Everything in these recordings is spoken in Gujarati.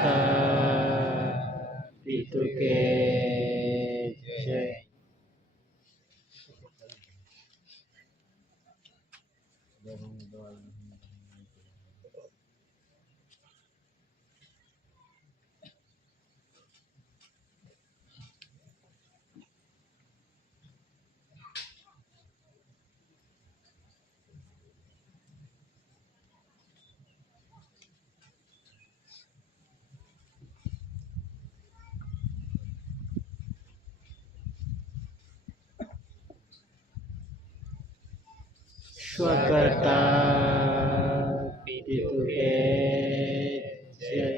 Swakarta Pitu ke jai. Swakarta Pitu ke jai.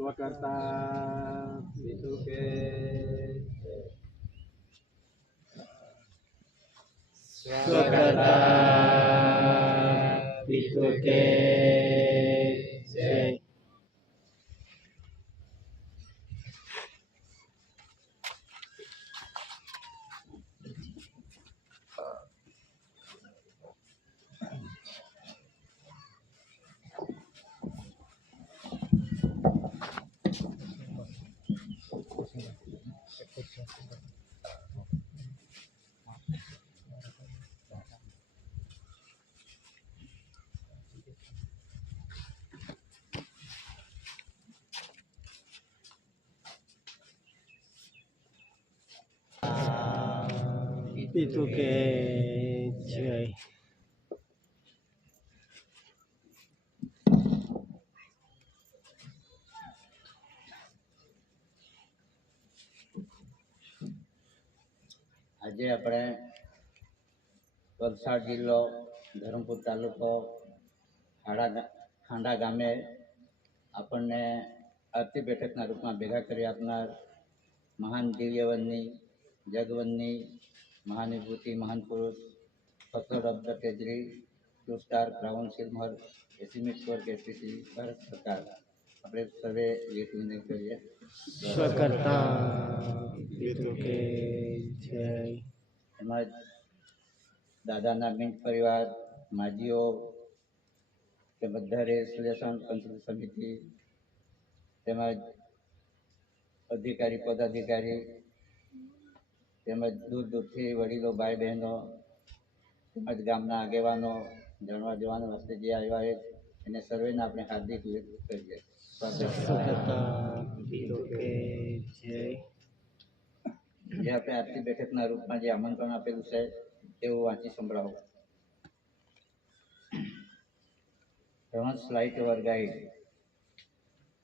Swakarta Pitu ke Swakarta Pitu ke jai. Pitu ke jai. આજે આપણે વલસાડ જિલ્લો ધરમપુર તાલુકો ખાંડા ગામે આપણને આરતી બેઠકના રૂપમાં ભેગા કરી આપનાર મહાન દિવ્યવનની જગવનની મહાનુભૂતિ મહાન પુરુષ ફસલ ઓફ ધ કેજરી 2 star crown silver estimate for કેસરી ભારત સરકાર આપણે સર્વે વિનંતી કરીએ. સ્વાકર્તા પિતૃ કે જય. એમાં દાદાના મિન્ટ પરિવાર માજીઓ કે બધા રેસલેશન કંટ્રોલ સમિતિ તેમજ અધિકારી પદાધિકારી તેમજ દૂર દૂરથી વડીલો ભાઈ બહેનો તેમજ ગામના આગેવાનો જાણવા જવાનો વાસ્તે જે આવ્યા છે એને સર્વેને આપણે હાર્દિક કરીએ. સ્વાકર્તા પિતૃ કે જય. જે આપણે આરતી બેઠકના રૂપમાં જે આમંત્રણ આપેલું છે તેવું વાંચી સંભળાવો. Once light our guide.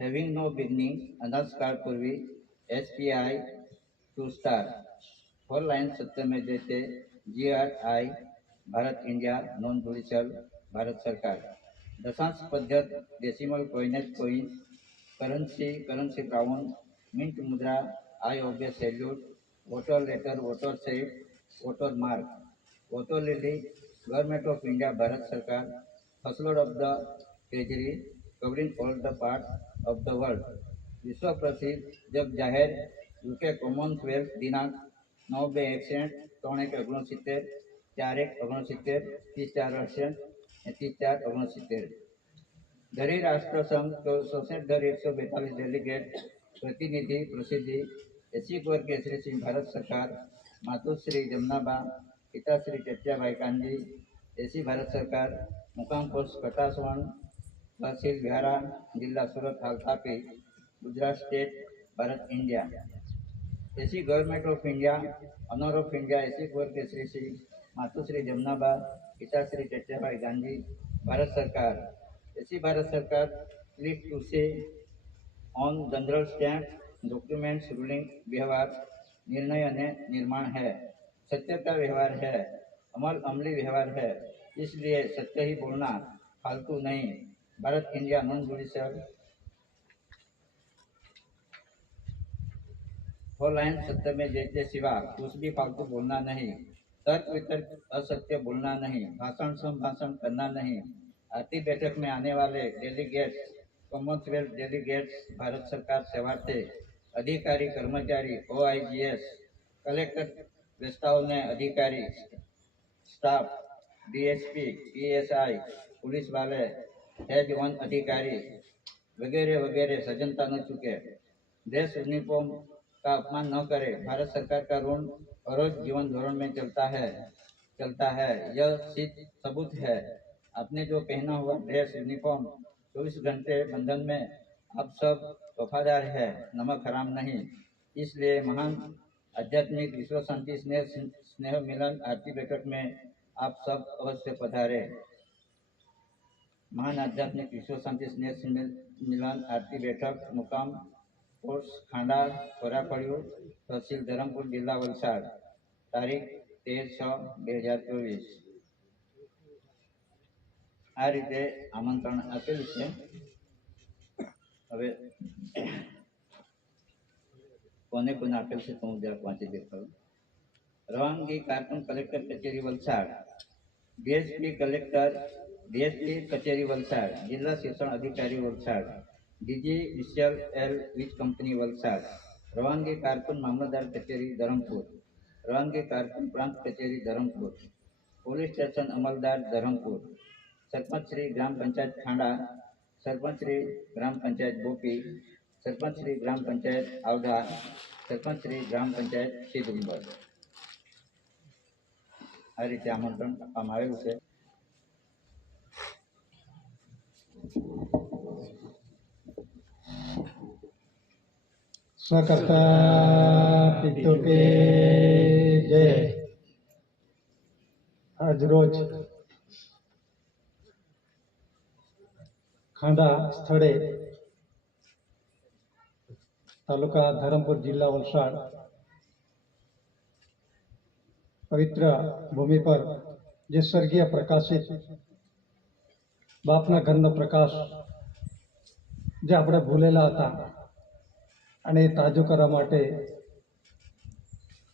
Having no beginning, अनाजकाल पूर्वी SPI 2 स्टार 4 लाइन सत्य में देते GRI Bharat India non judicial Bharat सरकार दशांश पद्धत decimal coinage coin currency crown mint मुद्रा I obvious salute voter letter voter set voter mark voter lily government of India Bharat सरकार फसलोड ऑफ द केजरी covering all the part of the world विश्व प्रसिद्ध जग जाहिर यूके कॉमनवेल्थ दिनांक 9/61/3/69 4/1/69 30/4/69 दरी राष्ट्र संघ 64,142 डेलीगेट प्रतिनिधि प्रसिद्धि एसी कोर केसरी सिंह भारत सरकार मातुश्री जमनाबा पिताश्री चट्टियाभाई कांजी एसी भारत सरकार मुकाम पोस्ट कटासवण तहसील बिहारा, जिला सूरत, हाल तापी, गुजरात स्टेट, भारत इंडिया। ऐसी government of India, honour of India, ऐसी वर्ग के श्री मातुश्री जमुनाबा, पिताश्री चट्टाभाई गांधी, भारत सरकार। ऐसी भारत सरकार प्लीज टू से on general stamp documents ruling व्यवहार निर्णय અને निर्माण है, सत्यता व्यवहार है, अमली व्यवहार है, इसलिए सत्य ही बोलना, फालतू नहीं। भारत इंडिया नॉन जुडिशियल वो लाइन सत्य में जैसे सिवा कुछ भी फालतू बोलना नहीं, तर्क वितर्क असत्य बोलना नहीं, भाषण संभाषण करना नहीं। आती बैठक में आने वाले डेलीगेट्स, कॉमनवेल्थ डेलीगेट्स, भारत सरकार सेवार्थे अधिकारी कर्मचारी, OIGS, कलेक्टर प्रस्ताव ने अधिकारी स्टाफ, DSP, PSI, पुलिस वाले, हेड 1 अधिकारी वगैरह वगैरह सजनता न चुके, ड्रेस यूनिफॉर्म का अपमान न करे। भारत सरकार का ऋण रोज जीवन धोरण में चलता है, यह सिद्ध सबूत है। आपने जो पहना हुआ ड्रेस यूनिफॉर्म 24 घंटे बंधन में आप सब वफादार है, नमक हराम नहीं। इसलिए महान आध्यात्मिक विश्व शांति स्नेह मिलन आरती बैठक में आप सब अवश्य पधारे। महान आध्यात्मिक विश्व शांति स्नेह मिलन आरती बैठक मुकाम पोस्ट खांडा, खोराफळिયું, तहसील धरमपुर, जिला वलसाड, तारीख 13/6/2024। आ रीते आमंत्रण आपेल है। हवे कोने कोने आपेल से तो जरा वांची देखाडું। रवानगी कार्टून कलेक्टर कचेरी वलसाड, DSP कचेरी वलसाड, जिला शिक्षण अधिकारी वलसाड, DG विशाल L वीज कंपनी वलसाड। रवानगी कारकुन मामलतदार कचेरी धरमपुर, रवानगी कारकुन प्रांत कचेरी धरमपुर, पुलिस स्टेशन अमलदार धरमपुर, सरपंच श्री ग्राम पंचायत खांडा, सरपंच श्री ग्राम पंचायत गोपी, सरपंच श्री ग्राम पंचायत आवधा, सरपंच श्री ग्राम पंचायत सिद्धुंबर। आ रीते आमंत्रण आपवामां आवेલું છે। स्वकर्ता पितु के जय। आज रोज खांडा स्थळे तालुका धरमपुर, जिला वलसाड, पवित्र भूमि पर जे स्वर्गीय प्रकाशित बापना घरનો प्रकाश જે આપણે ભૂલેલા હતા અને એ તાજો કરવા માટે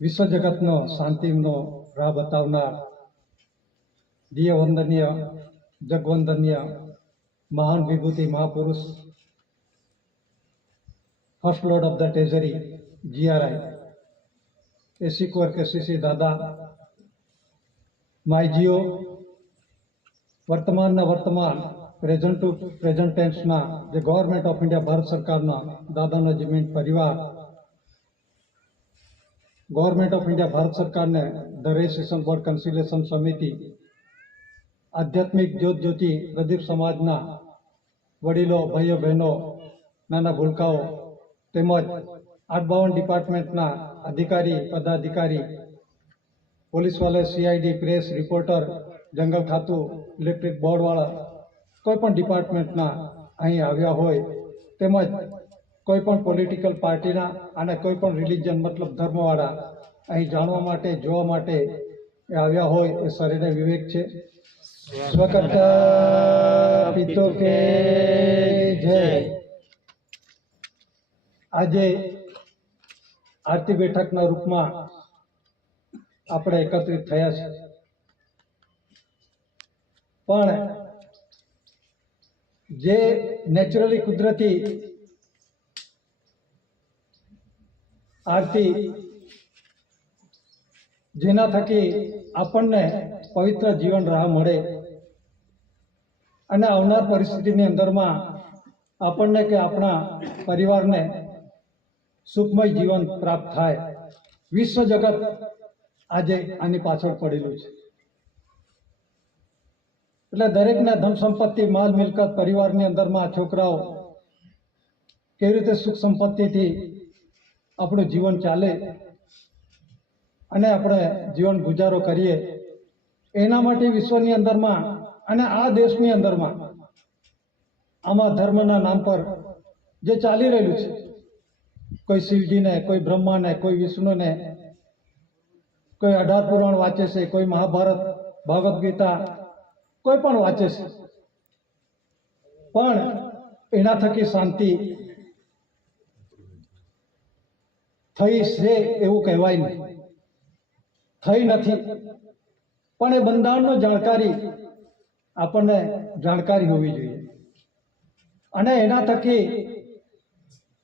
વિશ્વ જગતનો શાંતિનો રાહ બતાવનાર દિવ્ય વંદનીય જગવંદનીય મહાન વિભૂતિ મહાપુરુષ first lord of the treasury GRI એસી કુંવર કેસરી દાદા માયજીઓ વર્તમાનના વર્તમાન પ્રેઝન્ટ ટુ પ્રેઝન્ટ ટેન્સના જે ગવર્મેન્ટ ઓફ ઇન્ડિયા ભારત સરકારના દાદાના જમીન પરિવાર, ગવર્મેન્ટ ઓફ ઇન્ડિયા ભારત સરકારને ધ રજિસ્ટ્રેશન બોર્ડ કન્સિલેશન સમિતિ, આધ્યાત્મિક જ્યોત જ્યોતિ પ્રદીપ સમાજના વડીલો, ભાઈઓ બહેનો, નાના ભૂલકાઓ તેમજ 852 ડિપાર્ટમેન્ટના અધિકારી પદાધિકારી, પોલીસ વાળા, CID, પ્રેસ રિપોર્ટર, જંગલ ખાતું, ઇલેક્ટ્રિક બોર્ડવાળા, કોઈપણ ડિપાર્ટમેન્ટના અહીં આવ્યા હોય તેમજ કોઈપણ પોલિટિકલ પાર્ટીના અને કોઈપણ રિલિજન મતલબ ધર્મવાળા અહીં જાણવા માટે, જોવા માટે આવ્યા હોય એ સરેને વિવેક છે। સ્વકર્તા પિતૃ કે જય। આજે આરતી બેઠકના રૂપમાં આપણે એકત્રિત થયા છે, પણ જે નેચરલી કુદરતી આરતી જેના થકી આપણને પવિત્ર જીવન રાહ મળે અને આવનાર પરિસ્થિતિની અંદરમાં આપણને કે આપણા પરિવારને સુખમય જીવન પ્રાપ્ત થાય। વિશ્વ જગત આજે આની પાછળ પડેલું છે। એટલે દરેકને ધન સંપત્તિ, માલ મિલકત, પરિવારની અંદરમાં છોકરાઓ કેવી રીતે સુખ સંપત્તિથી આપણું જીવન ચાલે અને આપણે જીવન ગુજારો કરીએ, એના માટે વિશ્વની અંદરમાં અને આ દેશની અંદરમાં આમાં ધર્મના નામ પર જે ચાલી રહેલું છે, કોઈ શિવજીને, કોઈ બ્રહ્માને, કોઈ વિષ્ણુને, કોઈ 18 પુરાણ વાંચે છે, કોઈ મહાભારત, ભગવદ્ ગીતા, કોઈ પણ વાંચે છે, પણ એના થકી શાંતિ થઈ છે એવું કહેવાય નહીં, થઈ નથી. પણ એ બંધારણનો જાણકારી આપણને જાણકારી હોવી જોઈએ અને એના થકી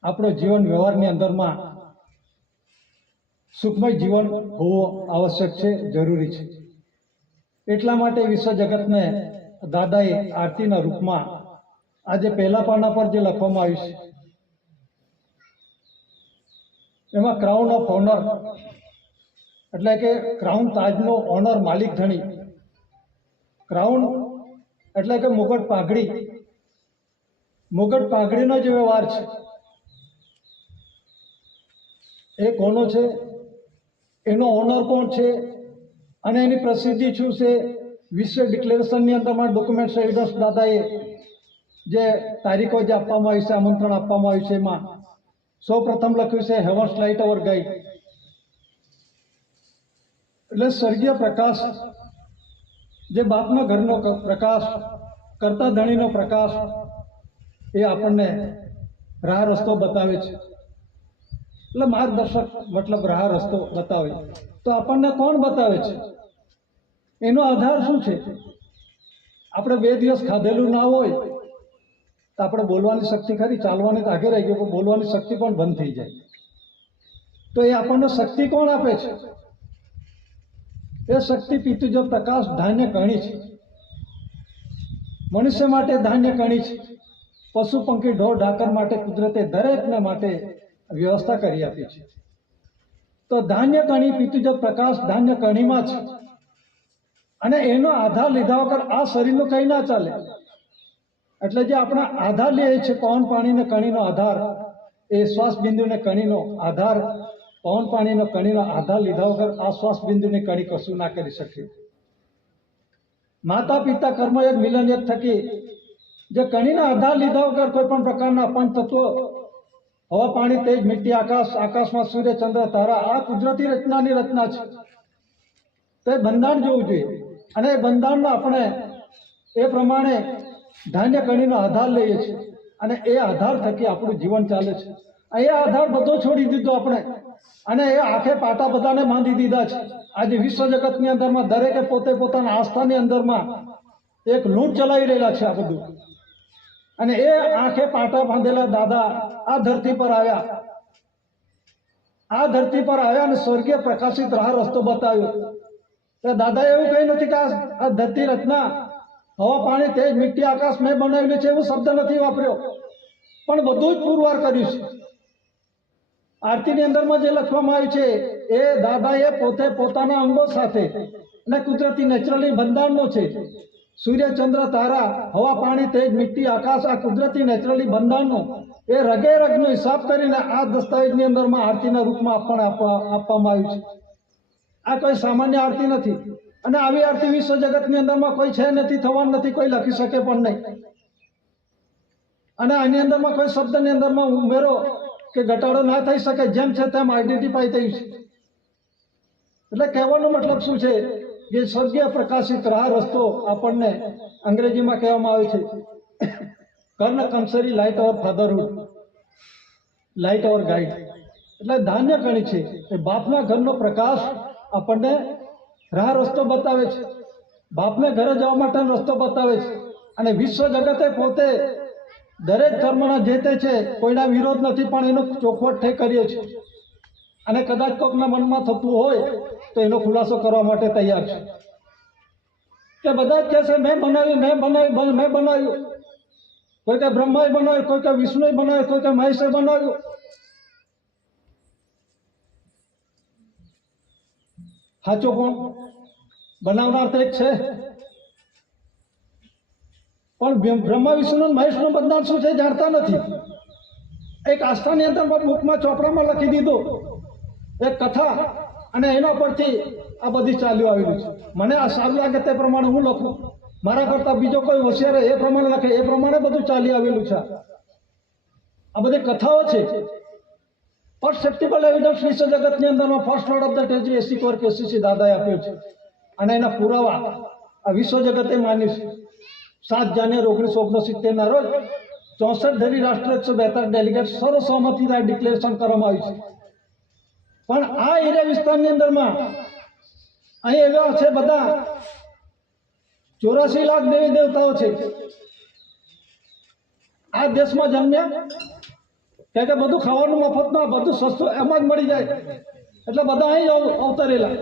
આપણો જીવન વ્યવહારની અંદરમાં સુખમય જીવન હોવું આવશ્યક છે, જરૂરી છે. એટલા માટે વિશ્વ જગતને દાદાએ આરતીના રૂપમાં આજે પહેલા પાના પર જે લખવામાં આવ્યું છે એમાં ક્રાઉન ઓફ ઓનર એટલે કે ક્રાઉન તાજનો ઓનર માલિક ધણી, ક્રાઉન એટલે કે મુગટ પાઘડી, મુગટ પાઘડીનો જે વ્યવહાર છે એ કોનો છે, એનો ઓનર કોણ છે અને એની પ્રસિદ્ધિ શું છે. વિશ્વ ડિક્લેરેશનની અંદરમાં ડોક્યુમેન્ટ એવિડન્સ દાદાએ જે તારીખો જે આપવામાં આવી છે, આમંત્રણ આપવામાં આવ્યું છે, એમાં સૌ પ્રથમ લખ્યું છે હેવન્સ લાઇટ અવર ગાઈડ. એટલે સ્વર્ગીય પ્રકાશ, જે બાપના ઘરનો પ્રકાશ, કરતા ધણીનો પ્રકાશ, એ આપણને રાહ રસ્તો બતાવે છે. એટલે માર્ગદર્શક મતલબ રાહ રસ્તો બતાવે. તો આપણને કોણ બતાવે છે, એનો આધાર શું છે? આપણે 2 દિવસ ખાધેલું ના હોય તો આપણે બોલવાની શક્તિ ખરી, ચાલવાની તો આગે રહી ગયું, પણ બોલવાની શક્તિ પણ બંધ થઈ જાય. તો એ આપણને શક્તિ કોણ આપે છે? એ શક્તિ પિતૃજ પ્રકાશ ધાન્ય કણી છે. મનુષ્ય માટે ધાન્ય કણી છે, પશુ પંખી ઢોર ઢાકર માટે કુદરતે દરેકને માટે વ્યવસ્થા કરી આપી છે. તો ધાન્ય કણી પિતૃજ પ્રકાશ ધાન્ય કણીમાં છે અને એનો આધાર લીધા વગર આ શરીરનું કંઈ ના ચાલે. એટલે જે આપણે આધાર લઈએ છીએ, પવન પાણીને કણીનો આધાર, એ શ્વાસ બિંદુને કણીનો આધાર, પવન પાણીનો કણીનો આધાર લીધા વગર આ શ્વાસ બિંદુની કણી કશું ના કરી શકે. માતા પિતા કર્મયોગ મિલનયોગ થકી જે કણીનો આધાર લીધા વગર કોઈ પણ પ્રકારના પંચ તત્વો, હવા પાણી તેજ મિટ્ટી આકાશ, આકાશમાં સૂર્ય ચંદ્ર તારા, આ કુદરતી રચનાની રચના છે. તો એ બંધારણ જોવું જોઈએ અને એ બંધારણનો આપણે એ પ્રમાણે ધાન્ય કણીનો આધાર લઈએ છીએ અને એ આધાર થકી આપણું જીવન ચાલે છે. એ આધાર બધો છોડી દીધો આપણે અને એ આંખે પાટા બધાને બાંધી દીધા છે. આજે વિશ્વ જગતની અંદરમાં દરેકે પોતે પોતાના આસ્થાની અંદરમાં એક લૂંટ ચલાવી રહેલા છે આ બધું. અને એ આંખે પાટા બાંધેલા દાદા આ ધરતી પર આવ્યા, આ ધરતી પર આવ્યા અને સ્વર્ગીય પ્રકાશિત રાહ રસ્તો બતાવ્યો. તો દાદાએ એવું કહી નથી કે આ ધરતી રચના હવા પાણી તેજ મિટ્ટી આકાશ મેં બનાવેલું છે એવું શબ્દ નથી વાપર્યો, પણ બધું જ પુરવાર કર્યું છે. આરતીની અંદરમાં જે લખવામાં આવ્યું છે એ દાદાએ પોતે પોતાના અંગો સાથે અને કુદરતી નેચરલી બંધારણનો છે. સૂર્ય ચંદ્ર તારા, હવા પાણી તેજ મિટ્ટી આકાશ, આ કુદરતી નેચરલી બંધારણનો એ રગે રગનો હિસાબ કરીને આ દસ્તાવેજની અંદરમાં આરતીના રૂપમાં આપણને આપવામાં આવ્યું છે. આ કોઈ સામાન્ય આરતી નથી અને આવી આરતી વિશ્વ જગતની અંદરમાં કોઈ છે નથી, થવાનું નથી, કોઈ લખી શકે પણ નહીં. અને આની અંદરમાં કોઈ શબ્દની અંદરમાં ઉમેરો કે ઘટાડો ના થઈ શકે, જેમ છે તેમ આઈડેન્ટિફાઈ થયું છે. એટલે કહેવાનો મતલબ શું છે કે સ્વર્ગીય પ્રકાશિત રાહ રસ્તો આપણને અંગ્રેજીમાં કહેવામાં આવે છે કર્ણ કંસરી લાઇટ અવર ફાધરહુડ, લાઇટ અવર ગાઈડ. એટલે ધાન્ય કણી છે એ બાપના ઘરનો પ્રકાશ આપણને રાહ રસ્તો બતાવે છે, બાપને ઘરે જવા માટેનો રસ્તો બતાવે છે. અને વિશ્વ જગતે પોતે દરેક ધર્મના જે તે છે, કોઈના વિરોધ નથી, પણ એનો ચોખવટ થઈ કરીએ છીએ. અને કદાચ કોઈકના મનમાં થતું હોય તો એનો ખુલાસો કરવા માટે તૈયાર છે કે બધા જ કહે છે મેં બનાવ્યું, મેં બનાવ્યું, મેં બનાવ્યું. કોઈ કે બ્રહ્માએ બનાવ્યું, કોઈ કે વિષ્ણુએ બનાવ્યું, કોઈ કે મહેશે બનાવ્યું. સાચો કોણ? બનાવનાર તો એક છે. પણ બ્રહ્મા વિષ્ણુ મહેશનું બંધારણ શું છે જાણતા નથી. એક આસ્થાની અંદર બુકમાં ચોપડામાં લખી દીધું એક કથા, અને એના પરથી આ બધી ચાલ્યું આવેલું છે. મને આ સારું લાગે તે પ્રમાણે હું લખું, મારા કરતા બીજો કોઈ હોશિયાર એ પ્રમાણે લખે, એ પ્રમાણે બધું ચાલી આવેલું છે. આ બધી કથાઓ છે. પરસેપ્ટિબલ એવિડન્સ વિશ્વ જગતની અંદરમાં first lord of the treasury AC core KCC દાદાએ આપ્યો છે, અને એના પુરાવા આ વિશ્વ જગતે માન્યું છે. 7 જાન્યુઆરી 1969 રોજ 64 ધરી રાષ્ટ્ર 142 ડેલિગેટ સર્વસહમતિથી ડિક્લેરેશન કરવામાં આવ્યું છે. પણ આ એરિયા વિસ્તારની અંદરમાં અહીં એવા છે બધા 84 લાખ દેવી દેવતાઓ છે. આ દેશમાં જન્મ્યા કે બધું ખાવાનું મફતમાં, બધું સસ્તું એમાં જ મળી જાય, એટલે બધા અહીં અવતરેલા.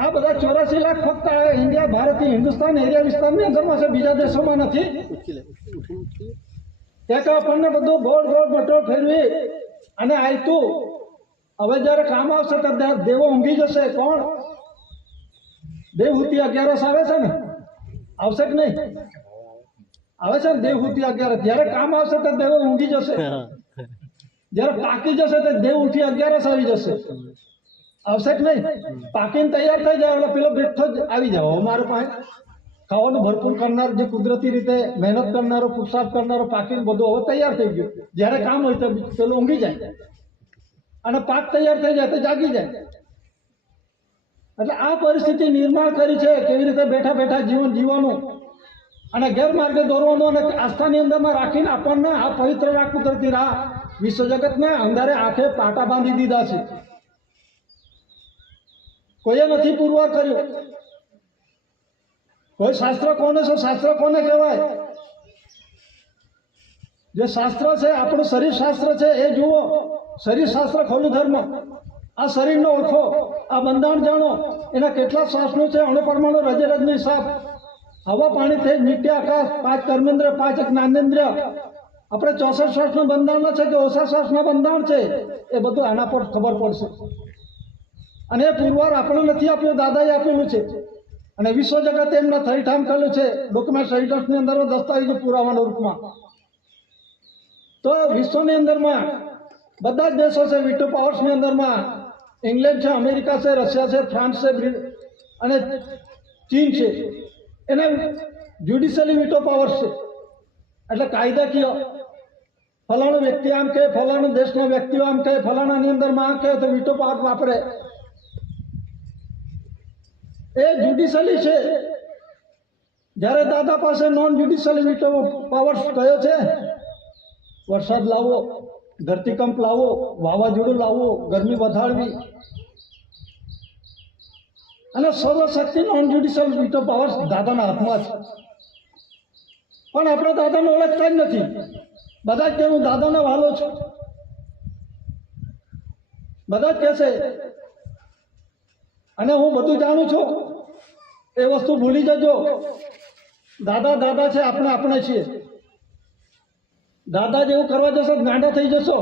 આ બધા 84 લાખ ફક્ત ઇન્ડિયા, ભારત, હિન્દુસ્તાન એરિયા વિસ્તારની અંદરમાં છે, બીજા દેશોમાં નથી. ત્યાં કે આપણને બધું ગોળ ગોળ બટોળ ફેરવી અને આયતું. હવે જ્યારે કામ આવશે તો દેવો ઊંઘી જશે. કોણ? દેવહૂતિ 11 આવે છે ને, આવશે કે નહીં? આવે છે ને દેવહૂતિ 11. જ્યારે કામ આવશે તો દેવો ઊંઘી જશે, જ્યારે પાકી જશે તો દેવહૂતિ 11 આવી જશે. આવશે કે નહીં? પાકીને તૈયાર થઈ જાય એટલે પેલો બેઠો જ આવી જાવ. અમારે પાસે ખાવાનું ભરપૂર કરનાર, જે કુદરતી રીતે મહેનત કરનારો, પુરુષાર્થ કરનારો પાકીને બધું હવે તૈયાર થઈ ગયું. જ્યારે કામ હોય તો પેલો ઊંઘી જાય, અને પાક તૈયાર થઈ જાય તો જાગી જાય. એટલે આ પરિસ્થિતિ નિર્માણ કરી છે, કેવી રીતે બેઠા બેઠા જીવન જીવવાનું અને ગેરમાર્ગે દોરવાનું, અને આસ્થાની અંદરમાં રાખીને આપણને આ પવિત્ર રાહ, કુદરતી રાહ વિશ્વ જગતને અંધારે આંખે પાટા બાંધી દીધા છે. કોઈએ નથી પુરવાર કર્યું. કોઈ શાસ્ત્ર કોને છે? શાસ્ત્ર કોને કહેવાય? જે શાસ્ત્ર છે આપણું શરીર શાસ્ત્ર છે એ જુઓ. શરીર શાસ્ત્ર ખોલું ધર્મ. આ શરીરનો ઓળખો, આ બંધારણ જાણો, એના કેટલા શ્વાસનું છે, અણુપરમાણુ રજેરજનો હિસાબ, હવા પાણી તેજ નિત્ય આકાશ, 5 કર્મેન્દ્ર, 5 જ્ઞાનેન્દ્ર, આપણે 64 શ્વાસનું બંધારણ છે કે ઓછા શ્વાસનું બંધારણ છે, એ બધું આના પર ખબર પડશે. અને એ પુરવાર આપણને નથી આપ્યું, દાદાએ આપેલું છે. અને વિશ્વ જગતે એમના થઈઠામ કરેલું છે ડોક્યુમેન્ટ એવિડન્સની અંદર, દસ્તાવેજો પુરાવાના રૂપમાં. તો વિશ્વની અંદરમાં બધા જ દેશો છે, વિટો પાવર્સની અંદરમાં ઇંગ્લેન્ડ છે, અમેરિકા છે, રશિયા છે, ફ્રાન્સ છે, અને ચીન છે. એને જ્યુડિશિયલી વિટો પાવર્સ છે. એટલે કાયદાકીય ફલાણો વ્યક્તિ આમ કહે, ફલાણો દેશનો વ્યક્તિઓ આમ કહે, ફલાણાની અંદરમાં આમ કહે તો વિટો પાવર વાપરે. એ જ્યુડિશિયલી છે. જ્યારે દાદા પાસે નોન જ્યુડિશિયલી વિટો પાવર્સ કયો છે? વરસાદ લાવો, ધરતીકંપ લાવો, વાવાઝોડું લાવો, ગરમી વધારવી, અને સર્વશક્તિ નોન જ્યુડિશિયલ વિટો પાવર્સ દાદાના હાથમાં છે. પણ આપણે દાદાને ઓળખતા જ નથી. બધા જ કહે હું દાદાનો વાલો છું, બધા જ કહેશે, અને હું બધું જાણું છું. એ વસ્તુ ભૂલી જજો. દાદા દાદા છે, આપણે આપણે છીએ. દાદા જેવું કરવા જશો ગાંડા થઈ જશો.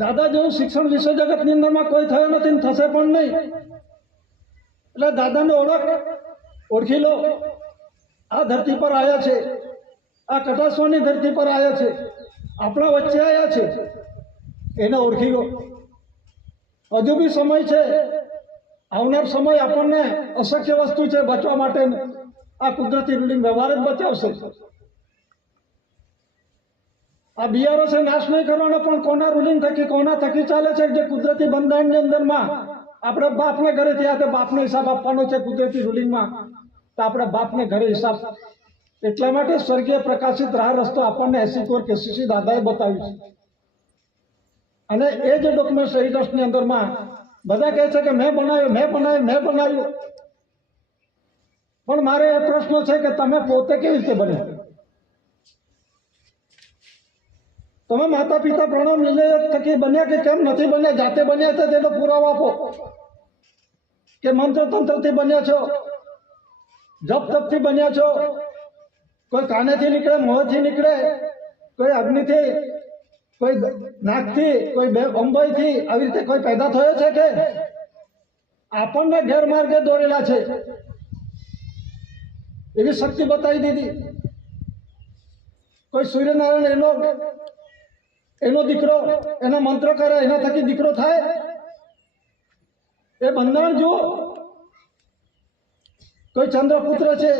દાદા જેવું શિક્ષણ વિશ્વ જગતની અંદરમાં કોઈ થયો નથી ને થશે પણ નહીં. એટલે દાદાને ઓળખી લો. આ ધરતી પર આવ્યા છે, આ કટાસવાની ધરતી પર આવ્યા છે, આપણા વચ્ચે આવ્યા છે, એને ઓળખી લો. હજુ બી સમય છે. આવનાર સમય આપણને અશક્ય વસ્તુ છે બચવા માટે. આ કુદરતી રૂલિંગ વ્યવહાર જ બચાવશે. આ બિયારો છે નાશ નહીં કરવાનો, પણ કોના રૂલિંગ થકી, કોના થકી ચાલે છે? જે કુદરતી બંધારણની અંદરમાં આપણે બાપને ઘરે થયા તો બાપનો હિસાબ આપવાનો છે કુદરતી રૂલિંગમાં. તો આપણે બાપને ઘરે હિસાબ. એટલા માટે સ્વર્ગીય પ્રકાશિત રાહ રસ્તો આપણને 80 કોર કેસીસી દાદાએ બતાવ્યું છે. અને એ જે ડોક્યુમેન્ટ એવિડન્સની અંદરમાં બધા કહે છે કે મેં બનાવ્યું, મેં બનાવ્યું, મેં બનાવ્યું. પણ મારે એ પ્રશ્ન છે કે તમે પોતે કેવી રીતે બન્યા? તમે માતા પિતા પ્રણવ નિલય થકી બન્યા કે કેમ નથી બન્યા? જાતે બન્યા છે તેનો પુરાવો આપો. કે મંત્ર તંત્રથી બન્યા છો, જપ તપથી બન્યા છો, કોઈ કાનેથી નીકળે, મોંથી નીકળે, કોઈ અગ્નિથી, કોઈ નાકથી, કોઈ બંબાઈથી, આવી રીતે કોઈ પેદા થયો છે કે? આપણને ગેરમાર્ગે દોરેલા છે એવી શક્તિ બતાવી દીધી. કોઈ સૂર્યનારાયણ એનો દીકરો એના મંત્ર કરે એના થકી દીકરો થાય? એ બંધારણ જુઓ. કોઈ ચંદ્રપુત્ર છે,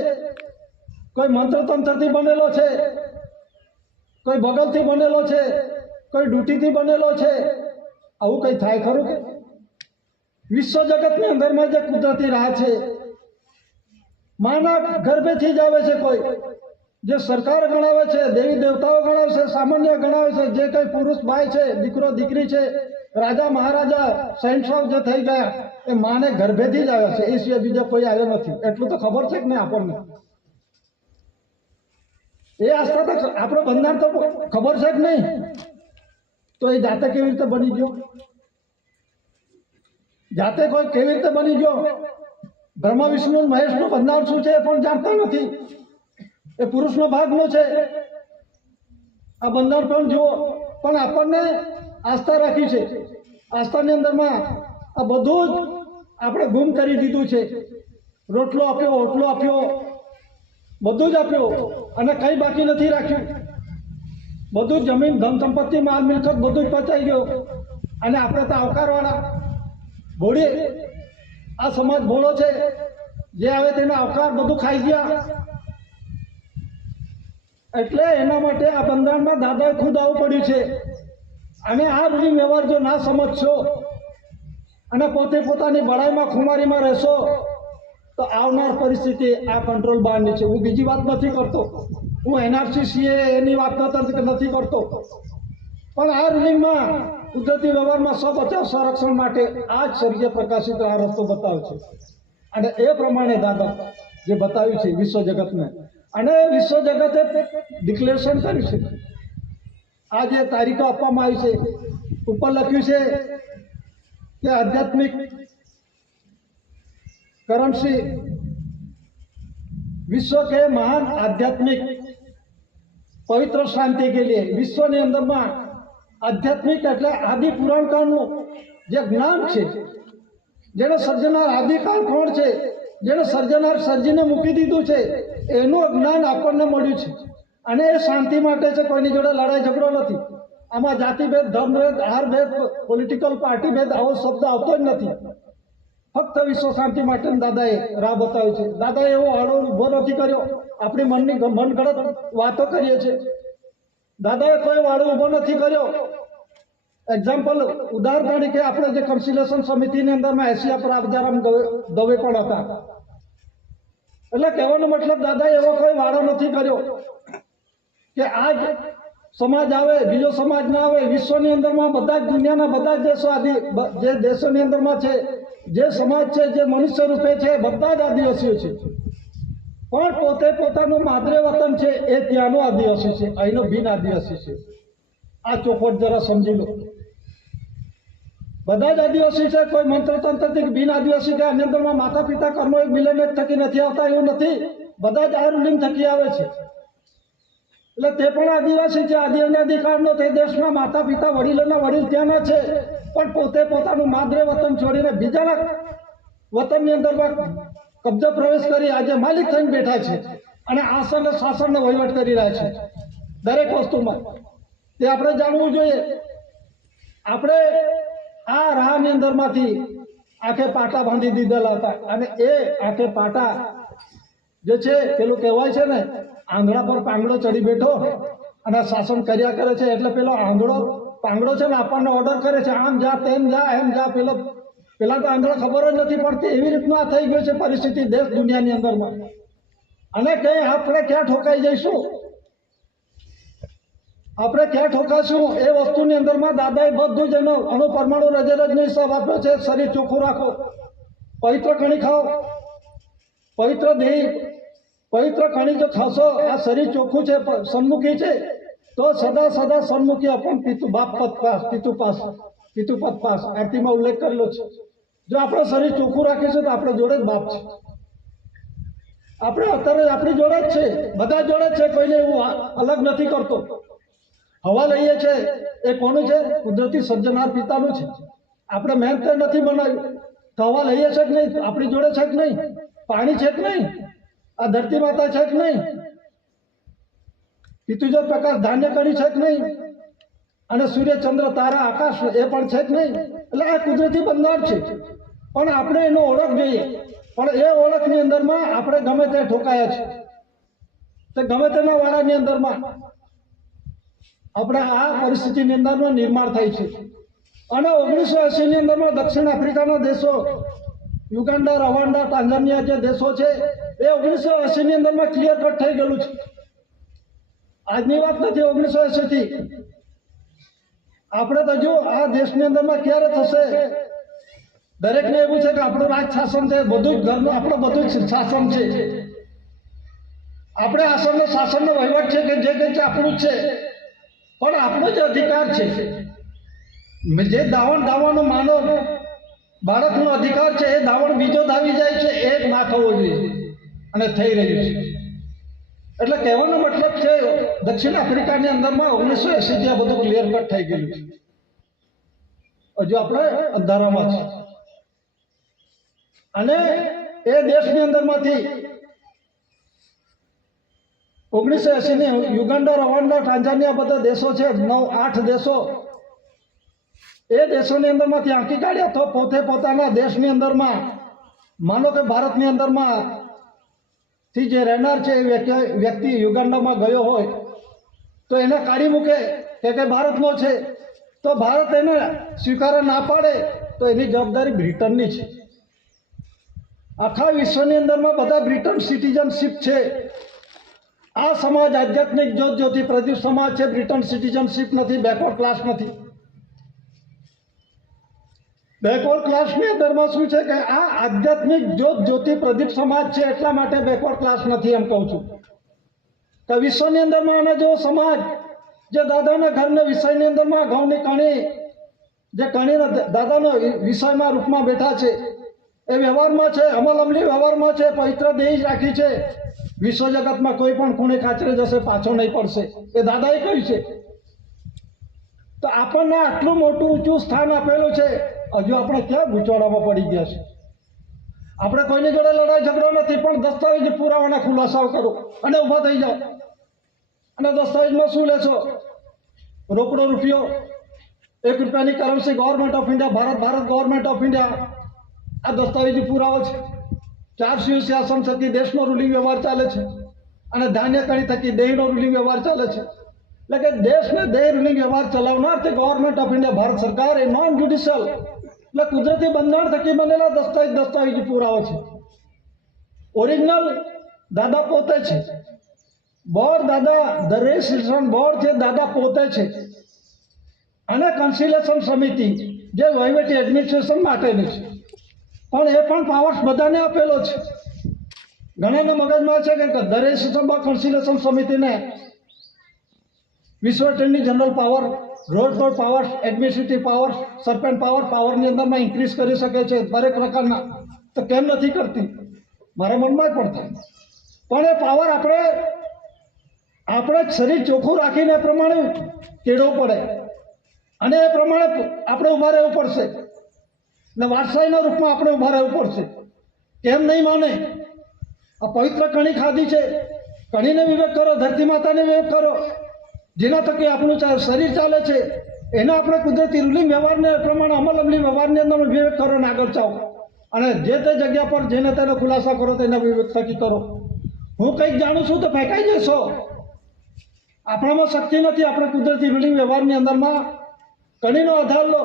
કોઈ મંત્ર તંત્રથી બનેલો છે, કોઈ બગલથી બનેલો છે, કોઈ ડૂટીથી બનેલો છે. આવું કઈ થાય ખરું કે? વિશ્વ જગતની અંદરમાં જે કુદરતી રાહ છે, માના ગર્ભેથી જ આવે છે. કોઈ જે સરકાર ગણાવે છે, દેવી દેવતાઓ ગણાવે છે, સામાન્ય ગણાવે છે, જે કઈ પુરુષ ભાઈ છે, દીકરો દીકરી છે, રાજા મહારાજા શહેનશાહ જે થઈ ગયા, એ માને ગર્ભેથી જ આવ્યા છે. એ સિવાય બીજા કોઈ આવ્યો નથી. એટલું તો ખબર છે કે નહીં આપણને? એ આસ્થા તો આપણો બંધારણ તો ખબર છે કે નહીં? તો એ જાતે કેવી રીતે બની ગયો? જાતે કોઈ કેવી રીતે બની ગયો? બ્રહ્મા વિષ્ણુ મહેશનું બંધારણ શું છે એ પણ જાણતા નથી. એ પુરુષનો ભાગનો છે. આ બંધારણ પણ જુઓ. પણ આપણને આસ્થા રાખી છે. આસ્થાની અંદરમાં આ બધું જ આપણે ગુમ કરી દીધું છે. રોટલો આપ્યો, ઓટલો આપ્યો, બધું જ આપ્યું અને કંઈ બાકી નથી રાખ્યું. બધું જમીન ધન સંપત્તિ માલ મિલકત બધું જ પચાઈ ગયું. અને આપણે તો આવકારવાળા ભોળી. આ સમાજ ભોળો છે. જે આવે તેને આવકાર બધું ખાઈ ગયા. એટલે એના માટે આ બંધારણમાં દાદાએ ખુદ આવવું પડ્યું છે. અને આ રૂઢિ વ્યવહાર જો ના સમજશો અને પોતે પોતાની બળાઈમાં ખુમારીમાં રહેશો તો આવનાર પરિસ્થિતિ આ કંટ્રોલ બહારની છે. હું બીજી વાત નથી કરતો. હું NRC CA એની વાત નથી કરતો. પણ આ રૂલિંગમાં કુદરતી વ્યવહારમાં બચાવ સંરક્ષણ માટે આ જ સર્ય પ્રકાશિત આ રસ્તો બતાવે છે. અને એ પ્રમાણે દાદા જે બતાવ્યું છે વિશ્વ જગતને, અને વિશ્વ જગતે ડિક્લેરેશન કર્યું છે. આ જે તારીખો આપવામાં આવી છે, ઉપર લખ્યું છે कि आध्यात्मिक करमसी विश्व के महान आध्यात्मिक पवित्र शांति के लिए विश्व ने अंदर में आध्यात्मिक એટલે આદિ પુરાણકાળનું જે જ્ઞાન છે, જેને સર્જનાર આદિકાળ કોણ છે, જેને સર્જનાર સર્જીને મૂકી દીધું છે, એનું જ્ઞાન આપણને મળ્યું છે. અને એ શાંતિ માટે છે. કોઈની જોડે લડાઈ ઝઘડો નથી. આમાં જાતિભેદ, ધર્મભેદ, આહારભેદ, પોલિટિકલ પાર્ટી ભેદ આવો શબ્દ આવતો જ નથી. ફક્ત વિશ્વ શાંતિ માટે દાદાએ રાહ બતાવી છે. દાદાએ એવો આડો ઉભો નથી કર્યો. આપણી મનની મનગઢત વાતો કરીએ છીએ. દાદાએ કોઈ વાળો ઉભો નથી કર્યો. એક્ઝામ્પલ ઉદાહરણ તરીકે આપણે જે કન્સિલેશન સમિતિની અંદરમાં એશિયા પર રાજારામ દવે પણ હતા. એટલે કહેવાનો મતલબ દાદાએ એવો કોઈ વાળો નથી કર્યો કે આજ સમાજ આવે બીજો સમાજ ના આવે. વિશ્વની અંદરમાં બધા જ દુનિયાના બધા જ દેશો જે દેશોની અંદરમાં છે, જે સમાજ છે, જે મનુષ્ય રૂપે છે, બધા જ આદિવાસીઓ છે. પણ પોતે પોતાનું માદરે વતન છે એ ત્યાંનો આદિવાસી છે, અહીંનો બિન આદિવાસી છે. આ ચોખવટ જરા સમજી લો. બધા જ આદિવાસી છે. કોઈ મંત્રતંત્રથી બિન આદિવાસી કે આની અંદરમાં માતા પિતા કર્મો એક મિલન થકી નથી આવતા એવું નથી. બધા જ આ રૂલિંગ થકી આવે છે. એટલે તે પણ આદિવાસી છે. આદિ અને અધિકારનો તે દેશના માતા પિતા વડીલોના વડીલ ત્યાંના છે. પણ પોતે પોતાનું માદરે વતન છોડીને બીજાના વતનની અંદરમાં કબજો પ્રવેશ કરી આજે માલિક થઈને બેઠા છે અને આસન શાસનનો વહીવટ કરી રહ્યા છે દરેક વસ્તુમાં. તે આપણે જાણવું જોઈએ. આપણે આ રાહની અંદરમાંથી આંખે પાટા બાંધી દીધેલા હતા. અને એ આંખે પાટા જે છે પેલું કહેવાય છે ને, આંધળા પર પાંગડો ચડી બેઠો અને શાસન કર્યા કરે છે. એટલે પેલો પાંગડો છે ને આપણને ઓર્ડર કરે છે, આમ જા, તેમ જા, એમ જા. પેલા તો આંધળા ખબર જ નથી પડતી. એવી રીતનું આ થઈ ગયું છે પરિસ્થિતિ દેશ દુનિયાની અંદરમાં. અને કઈ આપણે ક્યાં ઠોકાઈ જઈશું, આપણે ક્યાં ઠોકાશું એ વસ્તુની અંદરમાં દાદાએ બધું જ એનો અણુપરમાણુ રજરજનો હિસાબ આપ્યો છે. શરીર ચોખ્ખું રાખો, પવિત્ર કણી ખાઓ, પવિત્ર દેહ, પવિત્ર કણી જો ખાશો, આ શરીર ચોખ્ખું છે, સન્મુખી છે, તો સદા સદા સન્મુખી અપન પિતુપદ પાસ આરતીમાં ઉલ્લેખ કરેલો છે. જો આપણે શરીર ચોખ્ખું રાખીશું તો આપણે જોડે જ બાપ છે. આપણે અત્યારે આપણી જોડે જ છે, બધા જોડે જ છે. કોઈને એવું અલગ નથી કરતો. હવા લઈએ છે એ કોનું છે? કુદરતી સર્જનાર પિતાનું છે. આપણે મહેનત નથી બનાવ્યું. તો હવા લઈએ છે કે નહીં? આપણી જોડે છે કે નહીં? પાણી છે કે નહીં? આ ધરતી માતા છે કે નહીં? પિતૃજો પ્રકાશ ધાન્ય કરી છે કે નહીં? અને સૂર્ય ચંદ્ર તારા આકાશ એ પણ છે કે નહીં? એટલે આ કુદરતી બંધારણ છે, પણ આપણે એનો ઓળખ જોઈએ. પણ એ ઓળખની અંદરમાં આપણે ગમે તે ઠોકાયા છે, તો ગમે તેના વાળાની અંદરમાં આપણે આ પરિસ્થિતિની અંદરમાં નિર્માણ થાય છે. અને 1980 ની અંદરમાં દક્ષિણ આફ્રિકાના દેશો, યુગાન્ડા, રવાન્ડા, ટાંઝાનિયા જે દેશો છે એ 1980 ની અંદરમાં ક્લિયર કટ થઈ ગયેલું છે. આજની વાત નથી 1980 થી. આપણે તો જો આ દેશની અંદરમાં ક્યારે થશે? દરેકને એવું છે કે આપણું રાજ શાસન છે, બધું જ ઘરનું આપણું બધું જ શાસન છે. આપણે આસનનો શાસનનો વહીવટ છે કે જે કંઈ છે આપણું જ છે, પણ આપણો જ અધિકાર છે. જે દાવણ દાવાનો માનો બાળકનો અધિકાર છે, એ દાવણ બીજો દાવી જાય છે, એ જ ના થવો જોઈએ, અને થઈ રહ્યું છે. એટલે કહેવાનો મતલબ છે દક્ષિણ આફ્રિકાની અંદરમાં 1980 થી આ બધું ક્લિયર કટ થઈ ગયેલું છે. હજુ આપણે અંધારામાં છે. અને એ દેશની અંદરમાંથી 1980 ની યુગાન્ડા, રવાન્ડા, ટાંઝાનિયા બધા દેશો છે, 9-8 દેશો, એ દેશોની અંદરમાંથી આંકી કાઢ્યા તો પોતે પોતાના દેશની અંદરમાં, માનો કે ભારતની અંદરમાં થી જે રહેનાર છે એ વ્યક્તિ યુગાન્ડામાં ગયો હોય તો એને કાઢી મૂકે કે ભારતનો છે, તો ભારત એને સ્વીકાર ના પાડે તો એની જવાબદારી બ્રિટનની છે. આખા વિશ્વની અંદરમાં બધા બ્રિટન સિટીઝનશીપ છે. આ સમાજ આધ્યાત્મિક જ્યોત જ્યોતિ પ્રદીપ સમાજ છે, બ્રિટન સિટીઝનશીપ નથી, બેકવર્ડ ક્લાસ નથી. બેકવર્ડ ક્લાસની અંદરમાં શું છે કે આ આધ્યાત્મિક જ્યોત જ્યોતિ પ્રદીપ સમાજ છે, એટલા માટે બેકવર્ડ ક્લાસ નથી એમ કહું છું. તો વિશ્વની અંદરમાં આના જેવો સમાજ જે દાદાના ઘરના વિષયની અંદરમાં ઘઉંની કણી, જે કણીના દાદાનો વિષયમાં રૂપમાં બેઠા છે, એ વ્યવહારમાં છે, અમલ અમલી વ્યવહારમાં છે, પવિત્ર દેહ જ રાખી છે. વિશ્વ જગતમાં કોઈ પણ ખૂણે કાચરે જશે, પાછો નહીં પડશે, એ દાદાએ કહ્યું છે. તો આપણને આટલું મોટું ઊંચું સ્થાન આપેલું છે, હજુ આપણે ક્યાં ગૂંચવાડામાં પડી ગયા છે? આપણે કોઈની જોડે લડાઈ ઝઘડો નથી, પણ દસ્તાવેજ પુરાવાના ખુલાસાઓ કરો અને ઊભા થઈ જાઓ. અને દસ્તાવેજમાં શું લેશો? રોકડો રૂપિયો, 1 રૂપિયાની currency, government of India, Bharat government of India. આ દસ્તાવેજી પુરાવો છે. 4 શાસન થકી દેશનો રૂલિંગ વ્યવહાર ચાલે છે, અને ધાન્ય કણી થકી દેહનો રૂલિંગ વ્યવહાર ચાલે છે. એટલે કે દેશને દેહ રૂલિંગ વ્યવહાર ચલાવનાર તે ગવર્મેન્ટ ઓફ ઇન્ડિયા, ભારત સરકાર, એ નોન જ્યુડિશિયલ એટલે કુદરતી બંધારણ થકી બનેલા દસ્તાવેજી પુરાવો છે. ઓરિજિનલ દાદા પોતે છે. બોર્ડ દાદા, ધ રજિસ્ટ્રેશન બોર્ડ છે દાદા પોતે છે. અને કન્સિલેશન સમિતિ જે વહીવટી એડમિનિસ્ટ્રેશન માટેની છે, પણ એ પણ પાવર્સ બધાને આપેલો છે. ઘણાના મગજમાં છે કે ધ રજિસ્ટ્રેશન બોર્ડ, કન્સિલેશન સમિતિને વિશ્વ attorney general power, road code power, administrative power, suspend પાવરની અંદરમાં ઇન્ક્રીઝ કરી શકે છે દરેક પ્રકારના. તો કેમ નથી કરતી? મારા મનમાં પણ થાય. પણ એ પાવર આપણે શરીર ચોખ્ખું રાખીને એ પ્રમાણે કેળવવું પડે, અને એ પ્રમાણે આપણે ઊભા રહેવું પડશે, ને વારસાઈના રૂપમાં આપણે ઊભા રહેવું પડશે. કેમ નહીં માને? આ પવિત્ર કણી ખાધી છે, કણીને વિવેક કરો, ધરતી માતાને વિવેક કરો, જેના થકી આપણું શરીર ચાલે છે. એના આપણે કુદરતી રૂલિંગ વ્યવહારને પ્રમાણે અમલ અમલી વ્યવહારની અંદર વિવેક કરો ને આગળ ચાલો. અને જે તે જગ્યા પર જેને તેનો ખુલાસા કરો તેના વિવેક થકી કરો. હું કંઈક જાણું છું તો ફેંકાઈ જશો. આપણામાં શક્તિ નથી. આપણે કુદરતી રૂલિંગ વ્યવહારની અંદરમાં કણીનો આધાર લો,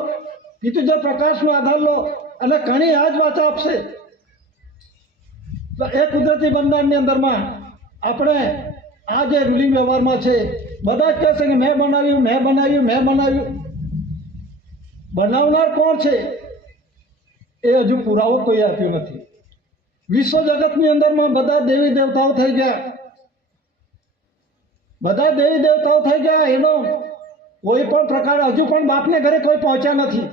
પિતૃજ પ્રકાશનો આધાર લો, અને કણી આ જ વાચા આપશે. તો એ કુદરતી બંધારણની અંદરમાં આપણે આ જે રૂલિંગ વ્યવહારમાં છે, બધા જ કહેશે કે મેં બનાવ્યું, મેં બનાવ્યું, મેં બનાવ્યું. બનાવનાર કોણ છે એ હજુ પુરાવો કોઈ આપ્યો નથી. વિશ્વ જગતની અંદરમાં બધા દેવી દેવતાઓ થઈ ગયા, બધા દેવી દેવતાઓ થઈ ગયા. એનો કોઈ પણ પ્રકાર હજુ પણ બાપને ઘરે કોઈ પહોંચ્યા નથી.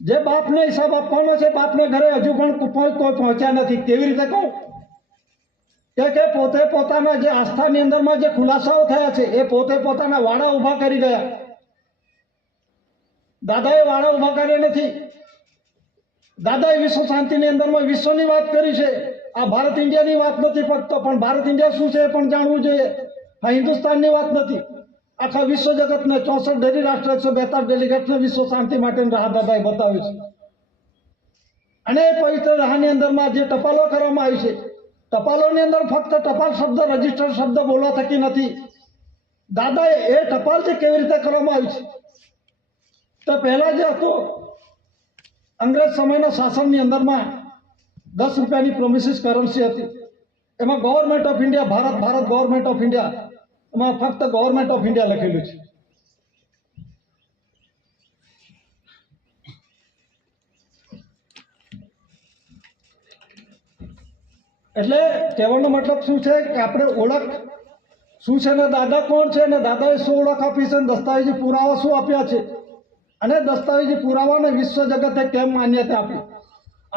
જે બાપને હિસાબ આપવાનો છે, બાપને ઘરે હજુ પણ કોઈ પહોંચ્યા નથી. કેવી રીતે કહું? કે પોતે પોતાના જે આસ્થાની અંદરમાં જે ખુલાસાઓ થયા છે, એ પોતે પોતાના વાડા ઊભા કરી ગયા. દાદાએ વાડા ઊભા કર્યા નથી. દાદાએ વિશ્વ શાંતિની અંદરમાં વિશ્વની વાત કરી છે. આ ભારત ઇન્ડિયાની વાત નથી ફક્ત, પણ ભારત ઇન્ડિયા શું છે એ પણ જાણવું જોઈએ. આ હિન્દુસ્તાનની વાત નથી. આખા વિશ્વ જગતને 64 ડેલી રાષ્ટ્ર 142 ડેલિગેટ્સને વિશ્વ શાંતિ માટેની રાહ દાદાએ બતાવી છે. અને એ પવિત્ર રાહની અંદરમાં જે ટપાલો કરવામાં આવી છે, ટપાલોની અંદર ફક્ત ટપાલ શબ્દ, રજિસ્ટર શબ્દ બોલવા થકી નથી. દાદાએ એ ટપાલ જે કેવી રીતે કરવામાં આવી છે, તો પહેલા જે હતો અંગ્રેજ સમયના શાસનની અંદરમાં 10 રૂપિયાની પ્રોમિસિસ કરન્સી હતી. એમાં government of India, Bharat government of India, એમાં ફક્ત ગવર્મેન્ટ ઓફ ઇન્ડિયા લખેલું છે. એટલે કહેવાનો મતલબ શું છે કે આપણે ઓળખ શું છે ને દાદા કોણ છે ને દાદાએ શું ઓળખ આપી છે, દસ્તાવેજી પુરાવા શું આપ્યા છે, અને દસ્તાવેજી પુરાવાને વિશ્વ જગતે કેમ માન્યતા આપી,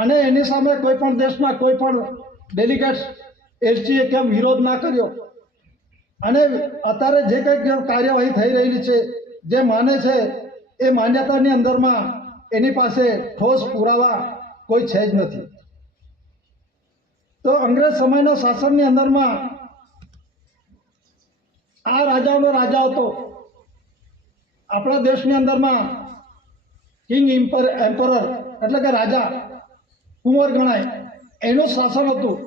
અને એની સામે કોઈ પણ દેશના કોઈ પણ ડેલિગેટ્સ એલચીએ કેમ વિરોધ ના કર્યો, અને અત્યારે જે કંઈક કાર્યવાહી થઈ રહેલી છે, જે માને છે એ માન્યતાની અંદરમાં એની પાસે ઠોસ પુરાવા કોઈ છે જ નથી. તો અંગ્રેજ સમયના શાસનની અંદરમાં આ રાજાઓનો રાજા હતો. આપણા દેશની અંદરમાં કિંગ એમ્પરર એટલે કે રાજા કુંવર ગણાય, એનું શાસન હતું.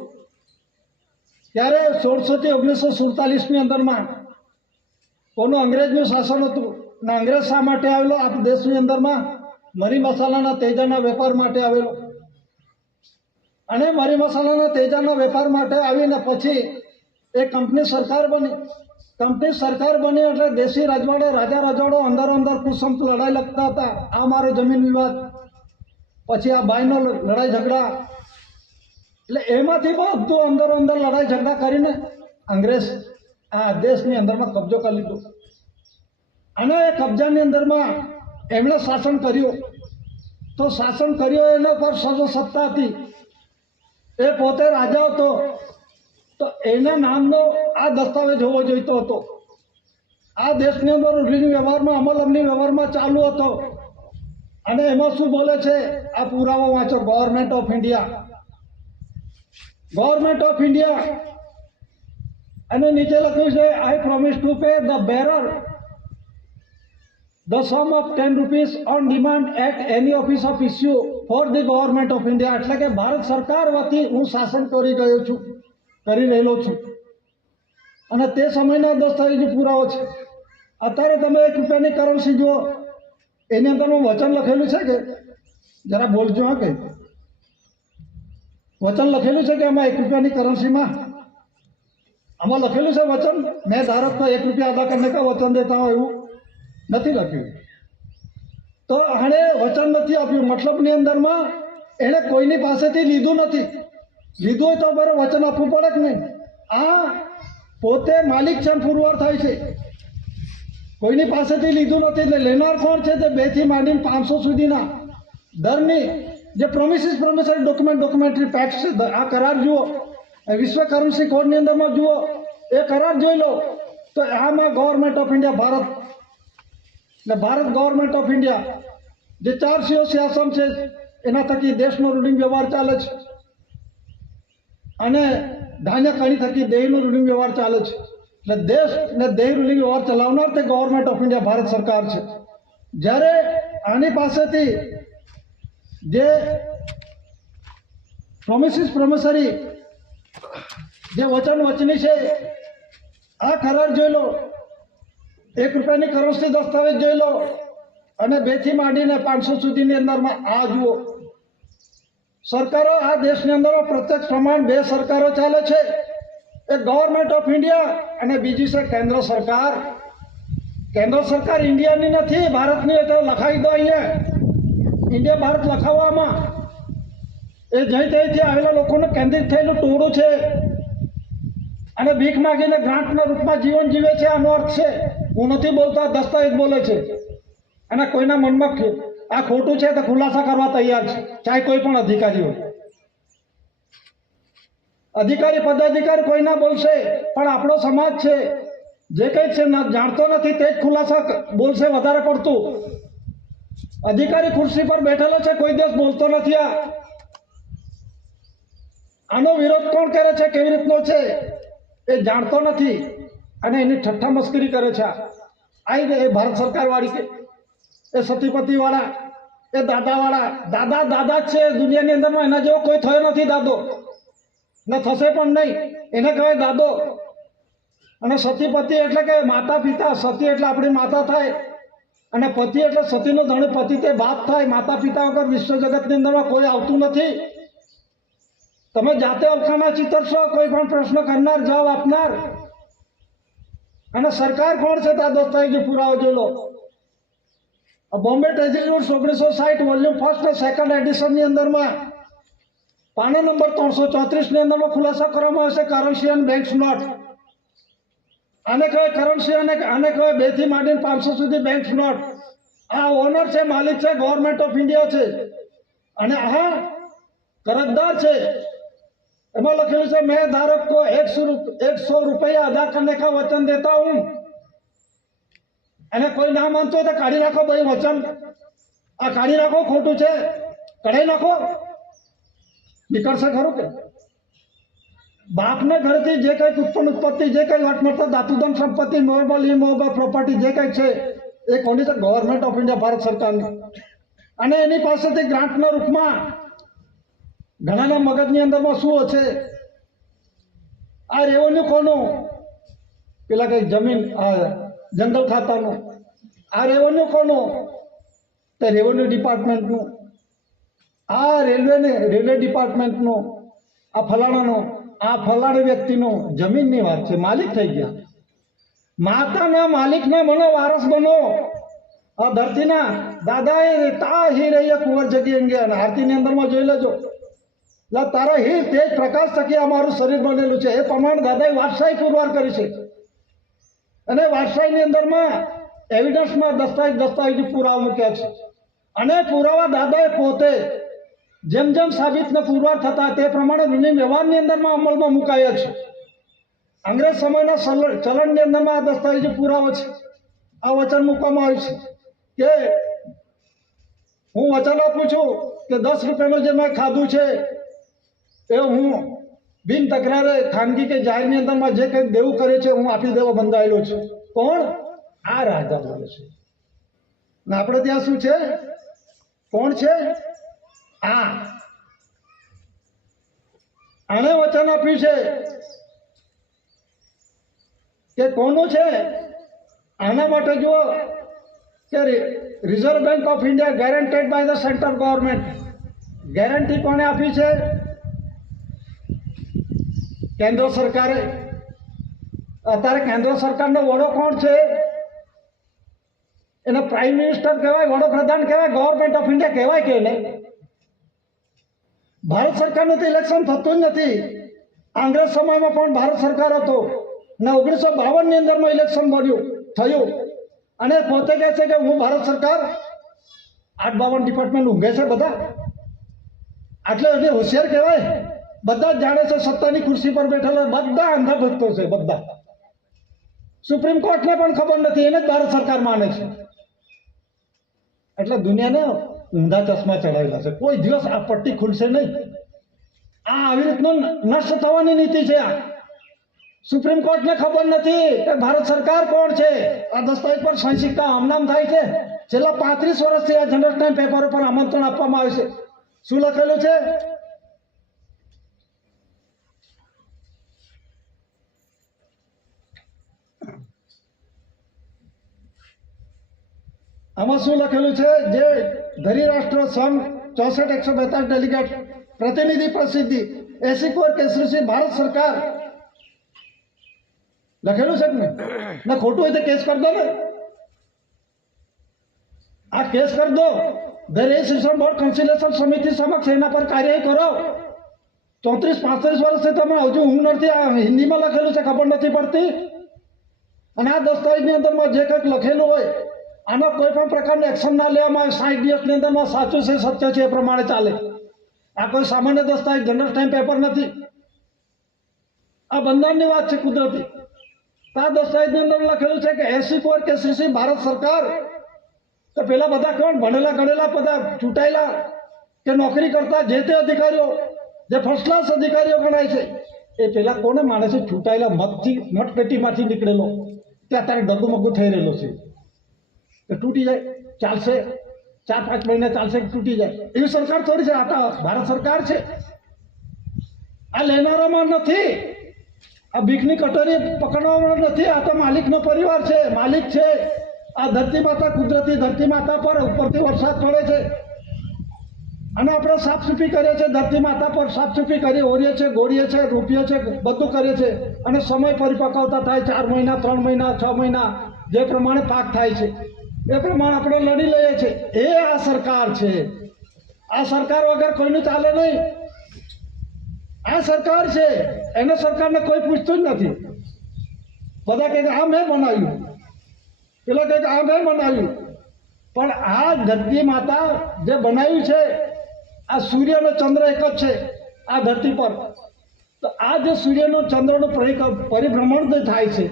ત્યારે 1600 થી 1947ની અંદરમાં કોનું અંગ્રેજનું શાસન હતું. ને અંગ્રેજ શા માટે આવેલો આ દેશની અંદરમાં? મરી મસાલાના તેજાના વેપાર માટે આવેલો. અને મરી મસાલાના તેજાના વેપાર માટે આવીને પછી એ કંપની સરકાર બની. કંપની સરકાર બની એટલે દેશી રજવાડે રાજા રજવાડો અંદર કુસંપ લડાઈ લખતા હતા. આ મારો જમીન વિવાદ, પછી આ બાયનો લડાઈ ઝઘડા, એટલે એમાંથી બધું અંદર લડાઈ ઝઘડા કરીને અંગ્રેજ આ દેશની અંદરમાં કબજો કરી લીધો. અને એ કબજાની અંદરમાં એમણે શાસન કર્યું. તો શાસન કર્યું એના પર સર્વ સત્તા હતી. એ પોતે રાજા હતો, તો એના નામનો આ દસ્તાવેજ હોવો જોઈતો હતો. આ દેશની અંદર રૂલિંગ વ્યવહારમાં, અમલની વ્યવહારમાં ચાલુ હતો. અને એમાં શું બોલે છે? આ પુરાવા વાંચો. Government of India, government of India, અને નીચે લખ્યું છે આઈ promise to pay the bearer the sum of 10 rupees on demand at any office of issue for the government of India. એટલે કે ભારત સરકાર વતી હું શાસન કરી રહેલો છું. અને તે સમયના દસ્તાવેજી પુરાવો છે. અત્યારે તમે 1 રૂપિયાની કરન્સી જુઓ, એની અંદર વચન લખેલું છે કે જરા બોલજો. હા, કે વચન લખેલું છે કે આમાં 1 રૂપિયાની કરન્સીમાં આમાં લખેલું છે વચન, મેં ધારક को 1 रुपया अदा करने का वचन देता हूं, એવું નથી લખ્યું. તો આણે વચન નથી આપ્યું. મતલબની અંદરમાં એણે કોઈની પાસેથી લીધું નથી. લીધું હોય તો બરાબર વચન આપવું પડે કે નહીં? આ પોતે માલિક છે, પુરવાર થાય છે. કોઈની પાસેથી લીધું નથી. એટલે લેનાર કોણ છે? તે 2 થી માંડીને 500 સુધીના દરની જે પ્રોમિસરી ડોક્યુમેન્ટરી પેક્ટ છે, આ કરાર જુઓ, વિશ્વ કરન્સી કોડની અંદરમાં જુઓ, એ કરાર જોઈ લો. તો આમાં ગવર્મેન્ટ ઓફ ઇન્ડિયા ભારત, એટલે ભારત ગવર્મેન્ટ ઓફ ઇન્ડિયા જે 4 સિંહાસન છે એના થકી દેશનો રૂલિંગ વ્યવહાર ચાલે છે. અને ધાન્ય કણી થકી દેહનો રૂલિંગ વ્યવહાર ચાલે છે. એટલે દેશ ને દેહ રૂલિંગ વ્યવહાર ચલાવનાર તે ગવર્મેન્ટ ઓફ ઇન્ડિયા ભારત સરકાર છે. જ્યારે આની પાસેથી જે પ્રોમિસરી જે વચની છે, આ કરાર જોઈ લો, 1 રૂપિયાની કરન્સી દસ્તાવેજ જોઈ લો, અને 2 થી માંડીને 500 સુધીની અંદરમાં આ જુઓ. સરકારો આ દેશની અંદર પ્રત્યક્ષ પ્રમાણ 2 સરકારો ચાલે છે. એક ગવર્મેન્ટ ઓફ ઇન્ડિયા અને બીજી છે કેન્દ્ર સરકાર. કેન્દ્ર સરકાર ઇન્ડિયાની નથી, ભારતની. એટલે લખાવી દો અહીંયા ઇન્ડિયા ભારત લખાવવામાં. એ જઈ ત્યાંથી આવેલા લોકોને કેન્દ્રિત થયેલું ટોળું છે, અને ભીખ માગીને ગ્રાન્ટના રૂપમાં જીવન જીવે છે. આનો અર્થ છે, હું નથી બોલતા, દસ્તાવેજ બોલે છે. અને કોઈના મનમાં આ ખોટું છે તો ખુલાસા કરવા તૈયાર છે, ચાહે કોઈ પણ અધિકારી હોય. અધિકારી પદાધિકારી કોઈ ના બોલશે, પણ આપણો સમાજ છે જે કંઈક છે જાણતો નથી તે જ ખુલાસા બોલશે વધારે પડતું. અધિકારી ખુરશી પર બેઠેલો છે, કોઈ દિવસ બોલતો નથી. આનો વિરોધ કોણ કરે છે, કેવી રીતનો છે એ જાણતો નથી અને એની ઠઠ્ઠા મસ્કરી કરે છે. એ ભારત સરકાર વાળી કે એ સતીપતિ વાળા, એ દાદા વાળા. દાદા દાદા જ છે દુનિયાની અંદરમાં, એના જેવો કોઈ થયો નથી દાદો, ને થશે પણ નહીં. એને કહેવાય દાદો. અને સતીપતિ એટલે કે માતા પિતા. સતી એટલે આપણી માતા થાય, અને પતિ એટલે સતીનો ધણી પતિ તે બાપ થાય. માતા પિતા વગર વિશ્વ જગતની અંદરમાં કોઈ આવતું નથી. તમે જાતે અવખાના ચિતરશો, કોઈ પણ પ્રશ્ન કરનાર, જવાબ આપનાર. અને સરકાર કોણ છે ત્યાં દસ્તાવેજી પુરાવો જોઈ લો. બોમ્બે ટ્રેઝરી રૂલ્સ 1960 વોલ્યુમ 1 અને 2 એડિશનની અંદરમાં પાના નંબર 334 ની અંદરમાં ખુલાસા કરવામાં આવશે કરન્સી અને બેંક નોટ. આને કહેવાય કરન્સી, આને કહેવાય 2 થી માંડીને 500 સુધી બેંક નોટ. આ ઓનર છે, માલિક છે, ગવર્મેન્ટ ઓફ ઇન્ડિયા છે. અને આ કરજદાર છે. એમાં લખેલું છે, મેં धारक को 100 रुपया अदा करने का वचन देता हूं. એને કોઈ ના માનતો તો કાઢી નાખો ભાઈ વચન. આ કાઢી નાખો, ખોટું છે, કઢાઈ નાખો. નીકળશે ખરું કે? બાપને ઘરથી જે કંઈક ઉત્પત્તિ, જે કંઈ વટમળતા ધાતુધન સંપત્તિ, મોબલ ઇમોબલ પ્રોપર્ટી જે કંઈક છે એ કોની છે? ગવર્મેન્ટ ઓફ ઇન્ડિયા, ભારત સરકારની. અને એની પાસેથી ગ્રાન્ટના રૂપમાં ઘણાના મગજની અંદરમાં શું છે? આ રેવન્યુ કોનું? પેલા કઈ જમીન, જંગલ ખાતાનું. આ રેવન્યુ કોનું? તે રેવન્યુ ડિપાર્ટમેન્ટનું. આ રેલવે ડિપાર્ટમેન્ટનું. આ ફલાણાનું, આ ફલાણી વ્યક્તિનું. જમીનની વાત છે, માલિક થઈ ગયા. માતાના માલિકના બનો, વારસ બનો. આ ધરતીના દાદાએ તા હી રહી કુંવર જગી અંગે. અને આરતીની અંદરમાં જોઈ લેજો, તારા હિર તેજ પ્રકાશ થકી અમારું શરીર બનેલું છે. એ પ્રમાણે દાદાએ વારસાઈ પુરવાર કરી છે. અને વારસાઈની અંદરમાં એવિડન્સમાં દસ્તાવેજી પુરાવા મૂક્યા છે. અને પુરાવા દાદાએ પોતે જેમ જેમ સાબિતને પુરવાર થતા તે પ્રમાણે દુનિયા વ્યવહારની અંદરમાં અમલમાં મુકાયા છે. અંગ્રેજ સમયના ચલણની અંદરમાં આ દસ્તાવેજી પુરાવો છે. આ વચન મૂકવામાં આવ્યું છે કે હું વચન આપું છું કે 10 રૂપિયાનું જે મેં ખાધું છે એ હું બિન તકરારે ખાનગી કે જાહેરની અંદરમાં જે કંઈક દેવું કરે છે હું આપી દેવા બંધાયેલો છું. કોણ? આ રાજા બોલે છે. ને આપણે ત્યાં શું છે? કોણ છે? આને વચન આપ્યું છે કે કોનું છે? આના માટે જુઓ કે reserve bank of India guaranteed by the central government. Guarantee કોને આપી છે? કેન્દ્ર સરકારે. અત્યારે કેન્દ્ર સરકારનો વડો કોણ છે? એને પ્રાઇમ મિનિસ્ટર કહેવાય, વડાપ્રધાન કહેવાય, ગવર્મેન્ટ ઓફ ઇન્ડિયા કહેવાય કે નહીં? ભારત સરકારનું તો ઇલેક્શન થતું જ નથી. અંગ્રેજ સમયમાં પણ ભારત સરકાર હતો ને 1952 ની અંદરમાં ઇલેક્શન થયું. અને પોતે કહે છે કે હું ભારત સરકાર. 852 ડિપાર્ટમેન્ટ ઊંઘે છે બધા. આટલે હજી હોશિયાર કહેવાય. બધા જ જાણે છે સત્તાની ખુરશી પર બેઠેલા બધા અંધા ભક્તો છે. બધા સુપ્રીમ કોર્ટને પણ ખબર નથી, એને જ ભારત સરકાર માને છે. એટલે દુનિયાને ઊંધા ચશ્મા ચડાવેલા છે. કોઈ દિવસ આ પટ્ટી ખુલશે નહીં. આ આવી રીતનું નષ્ટ થવાની નીતિ છે. આ સુપ્રીમ કોર્ટને ખબર નથી કે ભારત સરકાર કોણ છે. આ દસ્તાવેજ પર સહી સિક્કા હમણાં થાય છે. છેલ્લા 35 વર્ષથી આ જનરલ ટાઈમ પેપરો પર આમંત્રણ આપવામાં આવે છે. શું લખેલું છે? આમાં શું લખેલું છે? જે ધરી રાષ્ટ્ર સંઘ 64-142 ડેલિગેટ પ્રતિનિધિ પ્રસિદ્ધિ 80 કેસરી ભારત સરકાર લખેલું છે ને ખોટું હોય તો કેસ કરી દો ને. આ કેસ કરી દો. ધ રજિસ્ટ્રેશન બોર્ડ કન્સિલેશન સમિતિ સમક્ષ એના પર કાર્યવાહી કરો. 34-35 વર્ષથી તમે હજુ ઊંઘ નથી. આ હિન્દીમાં લખેલું છે, ખબર નથી પડતી. અને આ દસ્તાવેજની અંદરમાં જે કંઈક લખેલું હોય આનો કોઈ પણ પ્રકારની એક્શન ના લેવામાં આવે. 60 દિવસની અંદરમાં સાચું છે, સત્ય છે એ પ્રમાણે ચાલે. આ કોઈ સામાન્ય દસ્તાવેજ જનરલ ટાઈમ પેપર નથી. આ બંધારણની વાત છે, કુદરતી. આ દસ્તાવેજની અંદર લખેલું છે કે 80 કેસરી ભારત સરકાર તો પેલા બધા કોણ ભણેલા ગણેલા બધા ચૂંટાયેલા કે નોકરી કરતા જે તે અધિકારીઓ જે ફર્સ્ટ ક્લાસ અધિકારીઓ ગણાય છે એ પેલા કોને માને છે? ચૂંટાયેલા મતપેટીમાંથી નીકળેલો તે અત્યારે ડગુમગુ થઈ રહેલો છે. કે તૂટી જાય ચાલશે, 4-5 મહિને ચાલશે કે તૂટી જાય એવી સરકાર થોડી છે. આ તો ભારત સરકાર છે. આ લેનારામાં નથી, આ ભીખની કટોરી પકડવામાં નથી. આ તો માલિકનો પરિવાર છે, માલિક છે. આ ધરતી માતા, કુદરતી ધરતી માતા પર ઉપરથી વરસાદ પડે છે અને આપણે સાફસૂફી કરીએ છીએ. ધરતી માતા પર સાફસૂફી કરી ઓરીએ છીએ, ગોળીએ છીએ, રોપીએ છીએ, બધું કરીએ છીએ અને સમય પરિપક્વતા થાય 4 મહિના, 3 મહિના, 6 મહિના જે પ્રમાણે પાક થાય છે એ પ્રમાણે આપણે લડી લઈએ છીએ. એ આ સરકાર છે. આ સરકાર વગર કોઈનું ચાલે નહીં. આ સરકાર છે, એને સરકારને કોઈ પૂછતું જ નથી. બધા કહે કે આ મેં બનાવ્યું, પેલા કહે કે આ મેં બનાવ્યું. પણ આ ધરતી માતા જે બનાવ્યું છે, આ સૂર્ય અને ચંદ્ર એક જ છે આ ધરતી પર. તો આ જે સૂર્યનો ચંદ્રનો પરિભ્રમણ જે થાય છે,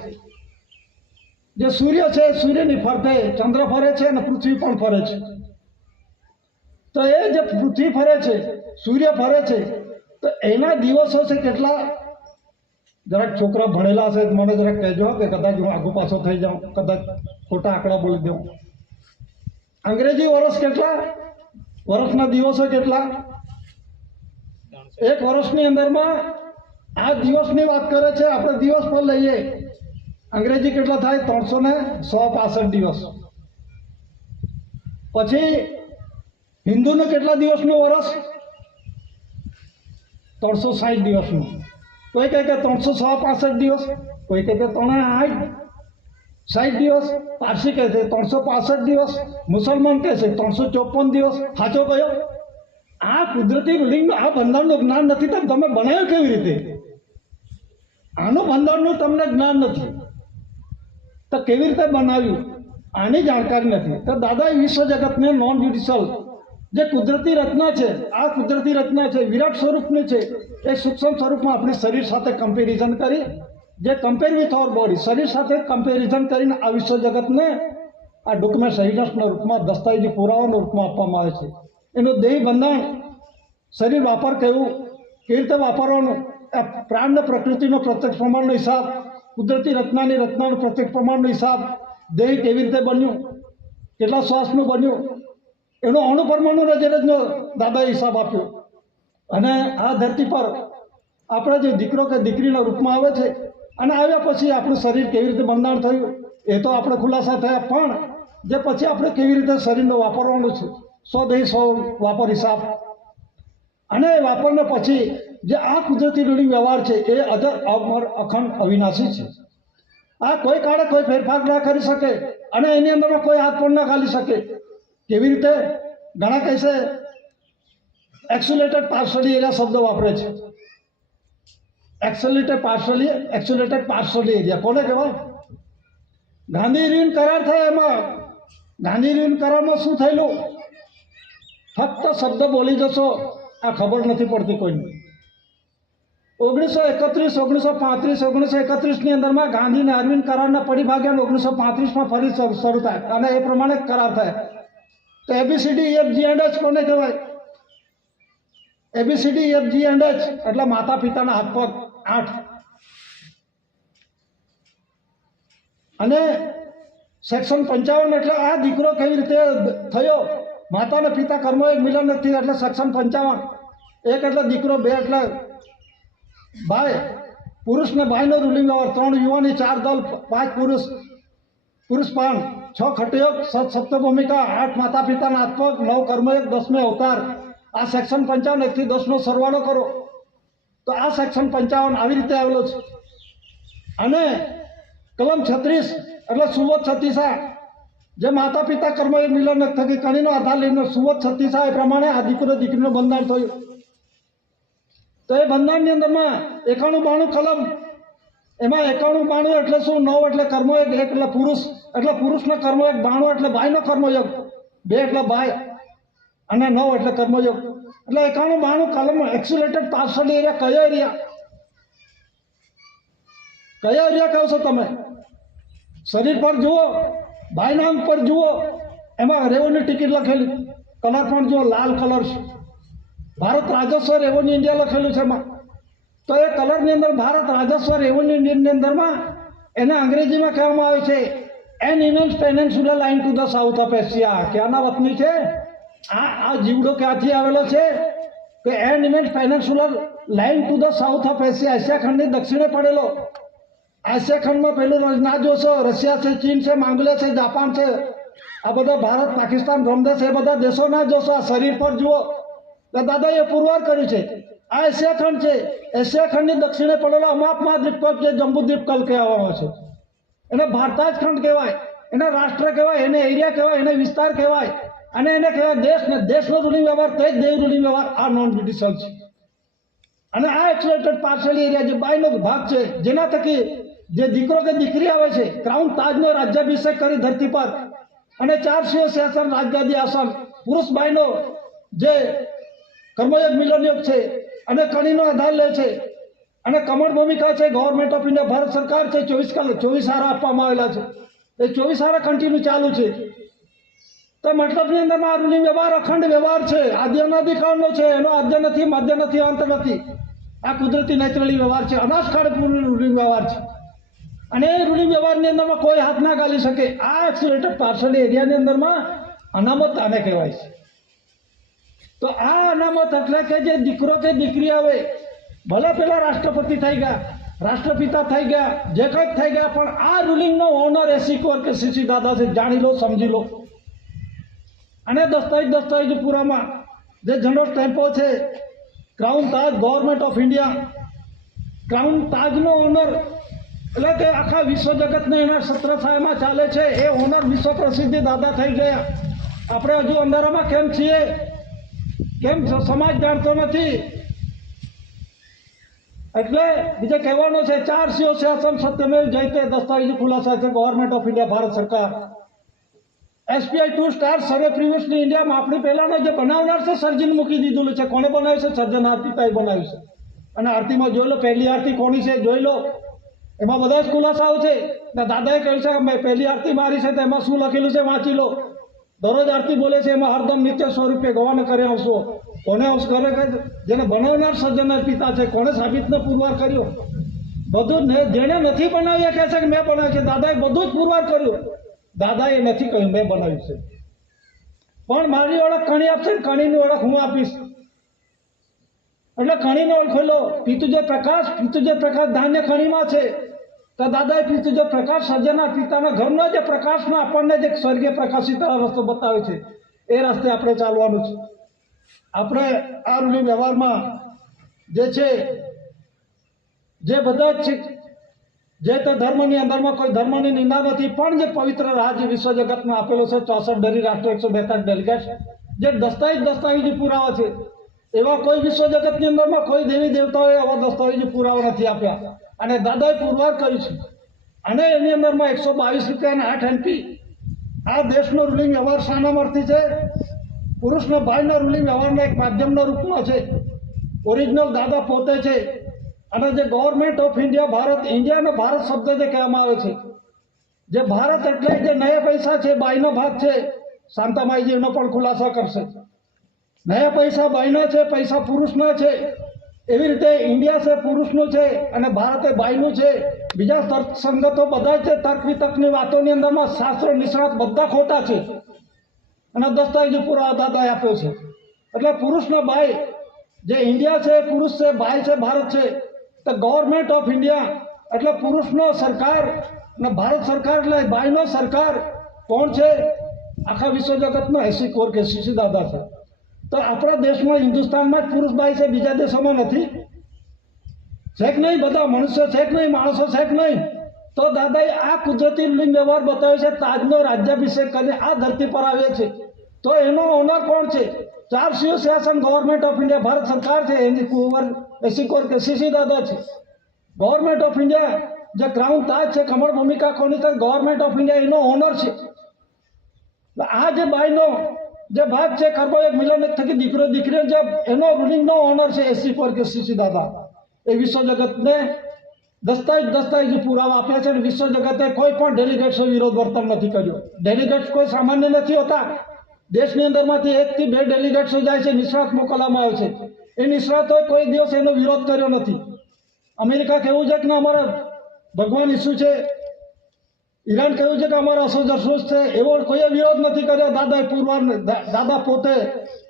જે સૂર્ય છે સૂર્યની ફરતે ચંદ્ર ફરે છે અને પૃથ્વી પણ ફરે છે. તો એ જે પૃથ્વી ફરે છે, સૂર્ય ફરે છે, તો એના દિવસો છે કેટલા? જરાક છોકરા ભણેલા હશે તો મને જરાક કહેજો કે કદાચ હું આગો પાછો થઈ જાઉં, કદાચ ખોટા આંકડા બોલી દઉં. અંગ્રેજી વર્ષ કેટલા? વર્ષના દિવસો કેટલા? એક વર્ષની અંદરમાં આ દિવસની વાત કરે છે. આપણે દિવસ પર લઈએ, અંગ્રેજી કેટલા થાય? 365 દિવસ. પછી હિન્દુને કેટલા દિવસનું વર્ષ? 360 દિવસનું. કોઈ કહે કે 365 દિવસ, કોઈ કહે કે 360 દિવસ, પારસી કહે છે 365 દિવસ, મુસલમાન કહે છે 354 દિવસ. સાચો કયો? આ કુદરતી રૂલિંગનું, આ બંધારણનું જ્ઞાન નથી તો તમે બનાવ્યું કેવી રીતે? આનું બંધારણનું તમને જ્ઞાન નથી તો કેવી રીતે બનાવ્યું આની જાણકારી નથી. તો દાદા વિશ્વ જગતને નોન જ્યુડિશિયલ જે કુદરતી રચના છે, આ કુદરતી રચના છે વિરાટ સ્વરૂપની છે. એ સૂક્ષ્મ સ્વરૂપમાં આપણે શરીર સાથે કમ્પેરિઝન કરી, જે કમ્પેર વિથ અવર બોડી, શરીર સાથે કમ્પેરિઝન કરીને આ વિશ્વ જગતને આ ડોક્યુમેન્ટ એવિડન્સના રૂપમાં, દસ્તાવેજી પુરાવાના રૂપમાં આપવામાં આવે છે. એનું દેહ બંધાણ, શરીર વાપર કેવું, કેવી રીતે વાપરવાનું, આ પ્રાણ પ્રકૃતિનો પ્રત્યક્ષ પ્રમાણનો હિસાબ, કુદરતી રચનાનો પ્રત્યક્ષ પ્રમાણનો હિસાબ, દેહ કેવી રીતે બન્યું, કેટલા શ્વાસનું બન્યું, એનો અણુપરમાણુ રજનો દાદાએ હિસાબ આપ્યો. અને આ ધરતી પર આપણે જે દીકરો કે દીકરીના રૂપમાં આવે છે અને આવ્યા પછી આપણું શરીર કેવી રીતે બંધાણ થયું એ તો આપણે ખુલાસા થયા. પણ જે પછી આપણે કેવી રીતે શરીરને વાપરવાનું છે, 100 દેહ 100 વાપર હિસાબ. અને વાપરને પછી જે આ કુદરતી રૂઢિ વ્યવહાર છે એ અજર, અમર, અખંડ, અવિનાશી છે. આ કોઈ કાળે કોઈ ફેરફાર ના કરી શકે અને એની અંદરમાં કોઈ હાથ પણ ના ગાલી શકે. કેવી રીતે? ઘણા કહેશે એક્સ્યુલેટેડ પાર્શલી એરિયા શબ્દ વાપરે છે. એક્સ્યુલેટેડ પાર્શલી એરિયા કોને કહેવાય? ગાંધી રિન કરાર થાય એમાં. ગાંધી રિન કરારમાં શું થયેલું? ફક્ત શબ્દ બોલી જશો, આ ખબર નથી પડતી કોઈને. 1931, 1935, 1931ની અંદરમાં ગાંધી અને અરવિંદ કરારના પડી ભાગ્યા. 1935માં ફરી શરૂ થાય અને એ પ્રમાણે કરાર થાય. તો ABCD EFG and H કોને કહેવાય? ABCD EFG and H એટલે માતા પિતાના હાથ પગ 8. અને સેક્શન 55 એટલે આ દીકરો કેવી રીતે થયો, માતા અને પિતા કર્મ એક મિલન નથી એટલે સેક્શન 55. 1 એટલે દીકરો, 2 એટલે ભાઈ, પુરુષ ને ભાઈનો રૂલિંગ વ્યવહાર, 3 યુવાની, 4 દલ, 5 પુરુષ પાન, 6 ખટયોગ, 7 સપ્તભૂમિકા, 8 માતા પિતાના હાથ પગ, 9 કર્મયોગ, 10મે અવતાર. આ સેક્શન 55 1 થી 10નો સરવાળો કરો તો આ સેક્શન 55 આવી રીતે આવેલો છે. અને કલમ 36 એટલે સુવત છત્તીસા, જે માતા પિતા કર્મયોગ મિલન થકી કણીનો આધાર લઈને સુવત છત્તીસા એ પ્રમાણે આ દીકરો દીકરીનું બંધારણ થયું. તો એ બંધારણની અંદરમાં 91-92 કલમ, એમાં 91-92 એટલે શું? 9 એટલે કર્મયોગ, 1 એટલે પુરુષ એટલે પુરુષનો કર્મયોગ, 92 એટલે ભાઈનો કર્મયોગ, 2 એટલે ભાઈ અને 9 એટલે કર્મયોગ. એટલે 91-92 કલમ. એક્સ્યુલેટેડ પાર્શલી એરિયા કયો એરિયા? કયો એરિયા કહો છો તમે? શરીર પર જુઓ, ભાઈના અંગ પર જુઓ, એમાં રેવન્યુ ટિકિટ લખેલી, કલર પણ જો લાલ કલર છે, ભારત રાજસ્વ રેવન્યુ ઇન્ડિયા લખેલું છે એમાં. તો એ કલરની અંદર ભારત રાજસ્વ રેવન્યુ ઇન્ડિયાની અંદરમાં એને અંગ્રેજીમાં કહેવામાં આવે છે an immense peninsular line to the south of Asia. ક્યાંના વતની છે આ જીવડો? ક્યાંથી આવેલો છે કે an immense peninsular line to the south of Asia, Asia ખંડની દક્ષિણે પડેલો. એશિયા ખંડમાં પેલું ના જોશો, રશિયા છે, ચીન છે, મંગોલિયા છે, જાપાન છે, આ બધા ભારત, પાકિસ્તાન, બ્રહ્મદેશ, એ બધા દેશો ના જોશો, આ શરીર પર જુઓ. તો દાદાએ પુરવાર કર્યું છે આ એશિયા ખંડ છે, એશિયા ખંડની દક્ષિણે પડેલો અમાપમાં દ્વીપકલ્પ જે જંબુ દ્વીપકલ્પ કહેવામાં આવે છે. એને ભારતાજ ખંડ કહેવાય, એને રાષ્ટ્ર કહેવાય, એને એરિયા કહેવાય, એને વિસ્તાર કહેવાય, અને એને કહેવાય દેશ. ને દેશનો રૂલિંગ વ્યવહાર તે જ દેવ રૂલિંગ વ્યવહાર આ નોન જ્યુડિશિયલ છે. અને આ એક્સપ્લોઇટેડ પાર્શિયલ એરિયા જે બાયનો ભાગ છે, જેના થકી જે દીકરો કે દીકરી આવે છે, ક્રાઉન તાજનો રાજ્યાભિષેક કરી ધરતી પર, અને 4 શાસન રાજગાદી આસન, પુરુષ બાયનો જે કર્મયોગ મિલનયોગ છે, અને કણીનો આધાર લે છે, અને કમળ ભૂમિકા છે. ગવર્મેન્ટ ઓફ ઇન્ડિયા, ભારત સરકાર છે, 24 હારા આપવામાં આવેલા છે. એ 24 હારા કન્ટિન્યુ ચાલુ છે. તો મતલબની અંદરમાં આ રૂલિંગ વ્યવહાર અખંડ વ્યવહાર છે, આદિ અનાદિકાળનો છે. એનો આદ્ય નથી, મધ્ય નથી, અંત નથી. આ કુદરતી નેચરલી વ્યવહાર છે, અનાજકાળ રૂલિંગ વ્યવહાર છે. અને એ રૂલિંગ વ્યવહારની અંદરમાં કોઈ હાથ ના ગાલી શકે. આ એક્સપ્લોઇટેડ પાર્શિયલ એરિયાની અંદરમાં અનામત આને કહેવાય છે. તો આ અનામત એટલે કે જે દીકરો કે દીકરી આવે, ભલે પેલા રાષ્ટ્રપતિ થઈ ગયા, રાષ્ટ્રપિતા થઈ ગયા, જે કંઈક થઈ ગયા, પણ આ રૂલિંગનો ઓનર એસી કોર કે સીસી દાદા છે. જાણી લો, સમજી લો. અને દસ્તાવેજ પુરામાં જે જનરલ સ્ટેમ્પો છે, ક્રાઉન તાજ, ગવર્મેન્ટ ઓફ ઇન્ડિયા, ક્રાઉન તાજનો ઓનર એટલે કે આખા વિશ્વ જગતને એના છત્રછાયામાં ચાલે છે. એ ઓનર વિશ્વ પ્રસિદ્ધિ દાદા થઈ ગયા. આપણે હજુ અંધારામાં કેમ છીએ, કેમ સમાજ જાણતો નથી? એટલે બીજે કહેવાનો છે 4 શાસન સત્યમેવ જયતે દસ્તાવેજ ખુલાસા છે ગવર્મેન્ટ ઓફ ઇન્ડિયા, ભારત સરકાર. એસપીઆઈ 2 સ્ટાર સર્વે પ્રિવિયસલી ઇન્ડિયામાં આપણી પહેલાનો જે બનાવનાર છે સર્જન મૂકી દીધું છે. કોને બનાવ્યું છે? સર્જન આરતીતાએ બનાવ્યું છે. અને આરતીમાં જોઈ લો, પહેલી આરતી કોની છે જોઈ લો. એમાં બધા જ ખુલાસાઓ છે. ને દાદાએ કહ્યું છે મેં પહેલી આરતી મારી છે, તો એમાં શું લખેલું છે વાંચી લો. દરરોજ આરતી બોલે છે, એમાં હરદમ નિત્ય સ્વરૂપે ગવાને કરે આવશો. કોને અંશ કરે કે જેને બનાવનાર સર્જનના પિતા છે, કોને સાબિતનો પુરવાર કર્યો? બધું જેને નથી બનાવ્યા કહે છે કે મેં બનાવ્યું છે. દાદાએ બધું જ પુરવાર કર્યું. દાદાએ નથી કહ્યું મેં બનાવ્યું છે. પણ મારી ઓળખ કણી આપશે ને કણીની ઓળખ હું આપીશ. એટલે કણીને ઓળખેલો પિતુજય પ્રકાશ ધાન્ય કણીમાં છે. તો દાદાએ પિતુજય પ્રકાશ સર્જનના પિતાના ઘરનો જે પ્રકાશનો આપણને જે સ્વર્ગીય પ્રકાશિત રસ્તો બતાવે છે, એ રસ્તે આપણે ચાલવાનું છે. આપણે આ રૂલિંગ વ્યવહારમાં જે છે, જે બધા જ છે, જે તે ધર્મની અંદરમાં કોઈ ધર્મની નિંદા નથી, પણ જે પવિત્ર રાહ જે વિશ્વ જગતમાં આપેલો છે, 64 ડેરી રાષ્ટ્ર, 142 ડેલિગેટ્સ, જે દસ્તાવેજી પુરાવા છે, એવા કોઈ વિશ્વ જગતની અંદરમાં કોઈ દેવી દેવતાઓએ આવા દસ્તાવેજી પુરાવા નથી આપ્યા. અને દાદાએ પુરવાર કર્યું છે. અને એની અંદરમાં 122 રૂપિયા અને 8 એનપી આ દેશનો રૂલિંગ વ્યવહાર શાનામર્થી છે. પુરુષનો ભાઈના રૂલિંગ વ્યવહારના એક માધ્યમના રૂપમાં છે. ઓરિજિનલ દાદા પોતે છે. અને જે ગવર્મેન્ટ ઓફ ઇન્ડિયા, ભારત, ઇન્ડિયાનો ભારત શબ્દ જે કહેવામાં આવે છે, જે ભારત એટલે જે નયા પૈસા છે, બાઈનો ભાગ છે. શાંતામાઈજી એનો પણ ખુલાસા કરશે. નયા પૈસા બાઈના છે, પૈસા પુરુષના છે. એવી રીતે ઇન્ડિયા છે પુરુષનું છે, અને ભારત એ બાઈનું છે. બીજા તર્કસંગતો બધા છે. તર્ક વિતર્કની વાતોની અંદરમાં શાસ્ત્ર નિષ્ણાત બધા ખોટા છે. અને દસ્તાવેજી પુરાવા દાદાએ આપ્યો છે. એટલે પુરુષનો બાઈ જે ઇન્ડિયા છે, પુરુષ છે, બાઈ છે, ભારત છે. તો ગવર્મેન્ટ ઓફ ઇન્ડિયા એટલે પુરુષનો સરકાર, અને ભારત સરકાર એટલે બાઈનો સરકાર. કોણ છે? આખા વિશ્વ જગતનો 80 કોર કે સીસી દાદા છે. તો આપણા દેશમાં, હિન્દુસ્તાનમાં જ પુરુષ બાઈ છે, બીજા દેશોમાં નથી. છે કે નહીં? બધા મનુષ્યો છે કે નહીં? માણસો છે કે નહીં? તો દાદાએ આ કુદરતી રૂલિંગ વ્યવહાર બતાવ્યો છે. તાજનો રાજ્યાભિષેક કરીને આ ધરતી પર આવે છે. તો એનો ઓનર કોણ છે? 4 શાસન ગવર્મેન્ટ ઓફ ઇન્ડિયા, ભારત સરકાર છે. એની કુંવર 80 કોર કે સીસી દાદા છે. ગવર્મેન્ટ ઓફ ઇન્ડિયા જે ક્રાઉન તાજ છે, કમળ ભૂમિકા કોની છે? ગવર્મેન્ટ ઓફ ઇન્ડિયા એનો ઓનર છે. આ જે બાઈનો જે ભાગ છે, કર્મયોગ મિલન થકી દીકરો દીકરી, જે એનો રૂલિંગનો ઓનર છે 80 કોર કે સીસી દાદા. એ વિશ્વ જગતને દસ્તાવેજ પુરાવા આપ્યા છે અને વિશ્વ જગતે કોઈ પણ ડેલિગેટ્સો વિરોધ વર્તન નથી કર્યો. ડેલિગેટ્સ કોઈ સામાન્ય નથી હોતા. દેશની અંદરમાંથી 1 થી 2 ડેલિગેટ્સો જાય છે, નિષ્ણાત મોકલવામાં આવે છે. એ નિષ્ણાતોએ કોઈ દિવસ એનો વિરોધ કર્યો નથી. અમેરિકા કહેવું છે કે ના અમારા ભગવાન ઈસુ છે, ઈરાન કહેવું છે કે અમારા અસદ અફસોસ છે, એવો કોઈએ વિરોધ નથી કર્યો. દાદા પોતે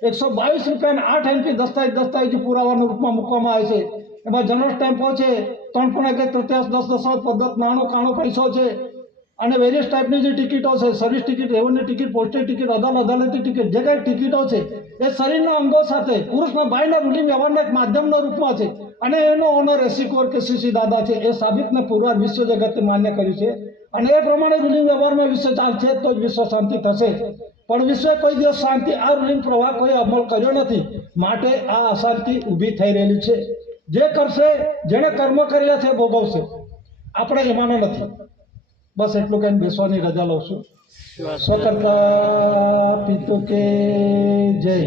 122 રૂપિયાના 8 MP દસ્તાવેજ પુરાવાના રૂપમાં મૂકવામાં આવે છે. એમાં જનરલ સ્ટેમ્પો છે, 3.1 10 પદ્ધત 99 પૈસો છે અને વેરિયસ ટાઈપની જે ટિકિટો છે, service ticket, revenue ticket, postage ticket, અદાલતી ટિકિટ, જે કંઈ ટિકિટો છે એ શરીરના અંગો સાથે પુરુષના બાયના રૂલિંગ વ્યવહારના એક માધ્યમના રૂપમાં છે અને એનો ઓનર એસીકોર કે સીસી દાદા છે એ સાબિતને પુરવાર વિશ્વ જગતે માન્ય કર્યું છે અને એ પ્રમાણે રૂલિંગ વ્યવહારમાં વિશ્વ ચાલશે તો જ વિશ્વ શાંતિ થશે. પણ વિશ્વે કોઈ દિવસ શાંતિ આ રૂલિંગ પ્રવાહ કોઈ અમલ કર્યો નથી, માટે આ અશાંતિ ઊભી થઈ રહેલી છે. જે કરશે, જેણે કર્મ કર્યા છે ભોગવશે, આપણે એમાંનો નથી. બસ એટલું કહીને બેસવાની રજા લઉં છું. સ્વતંત્ર પિતુ કે જય.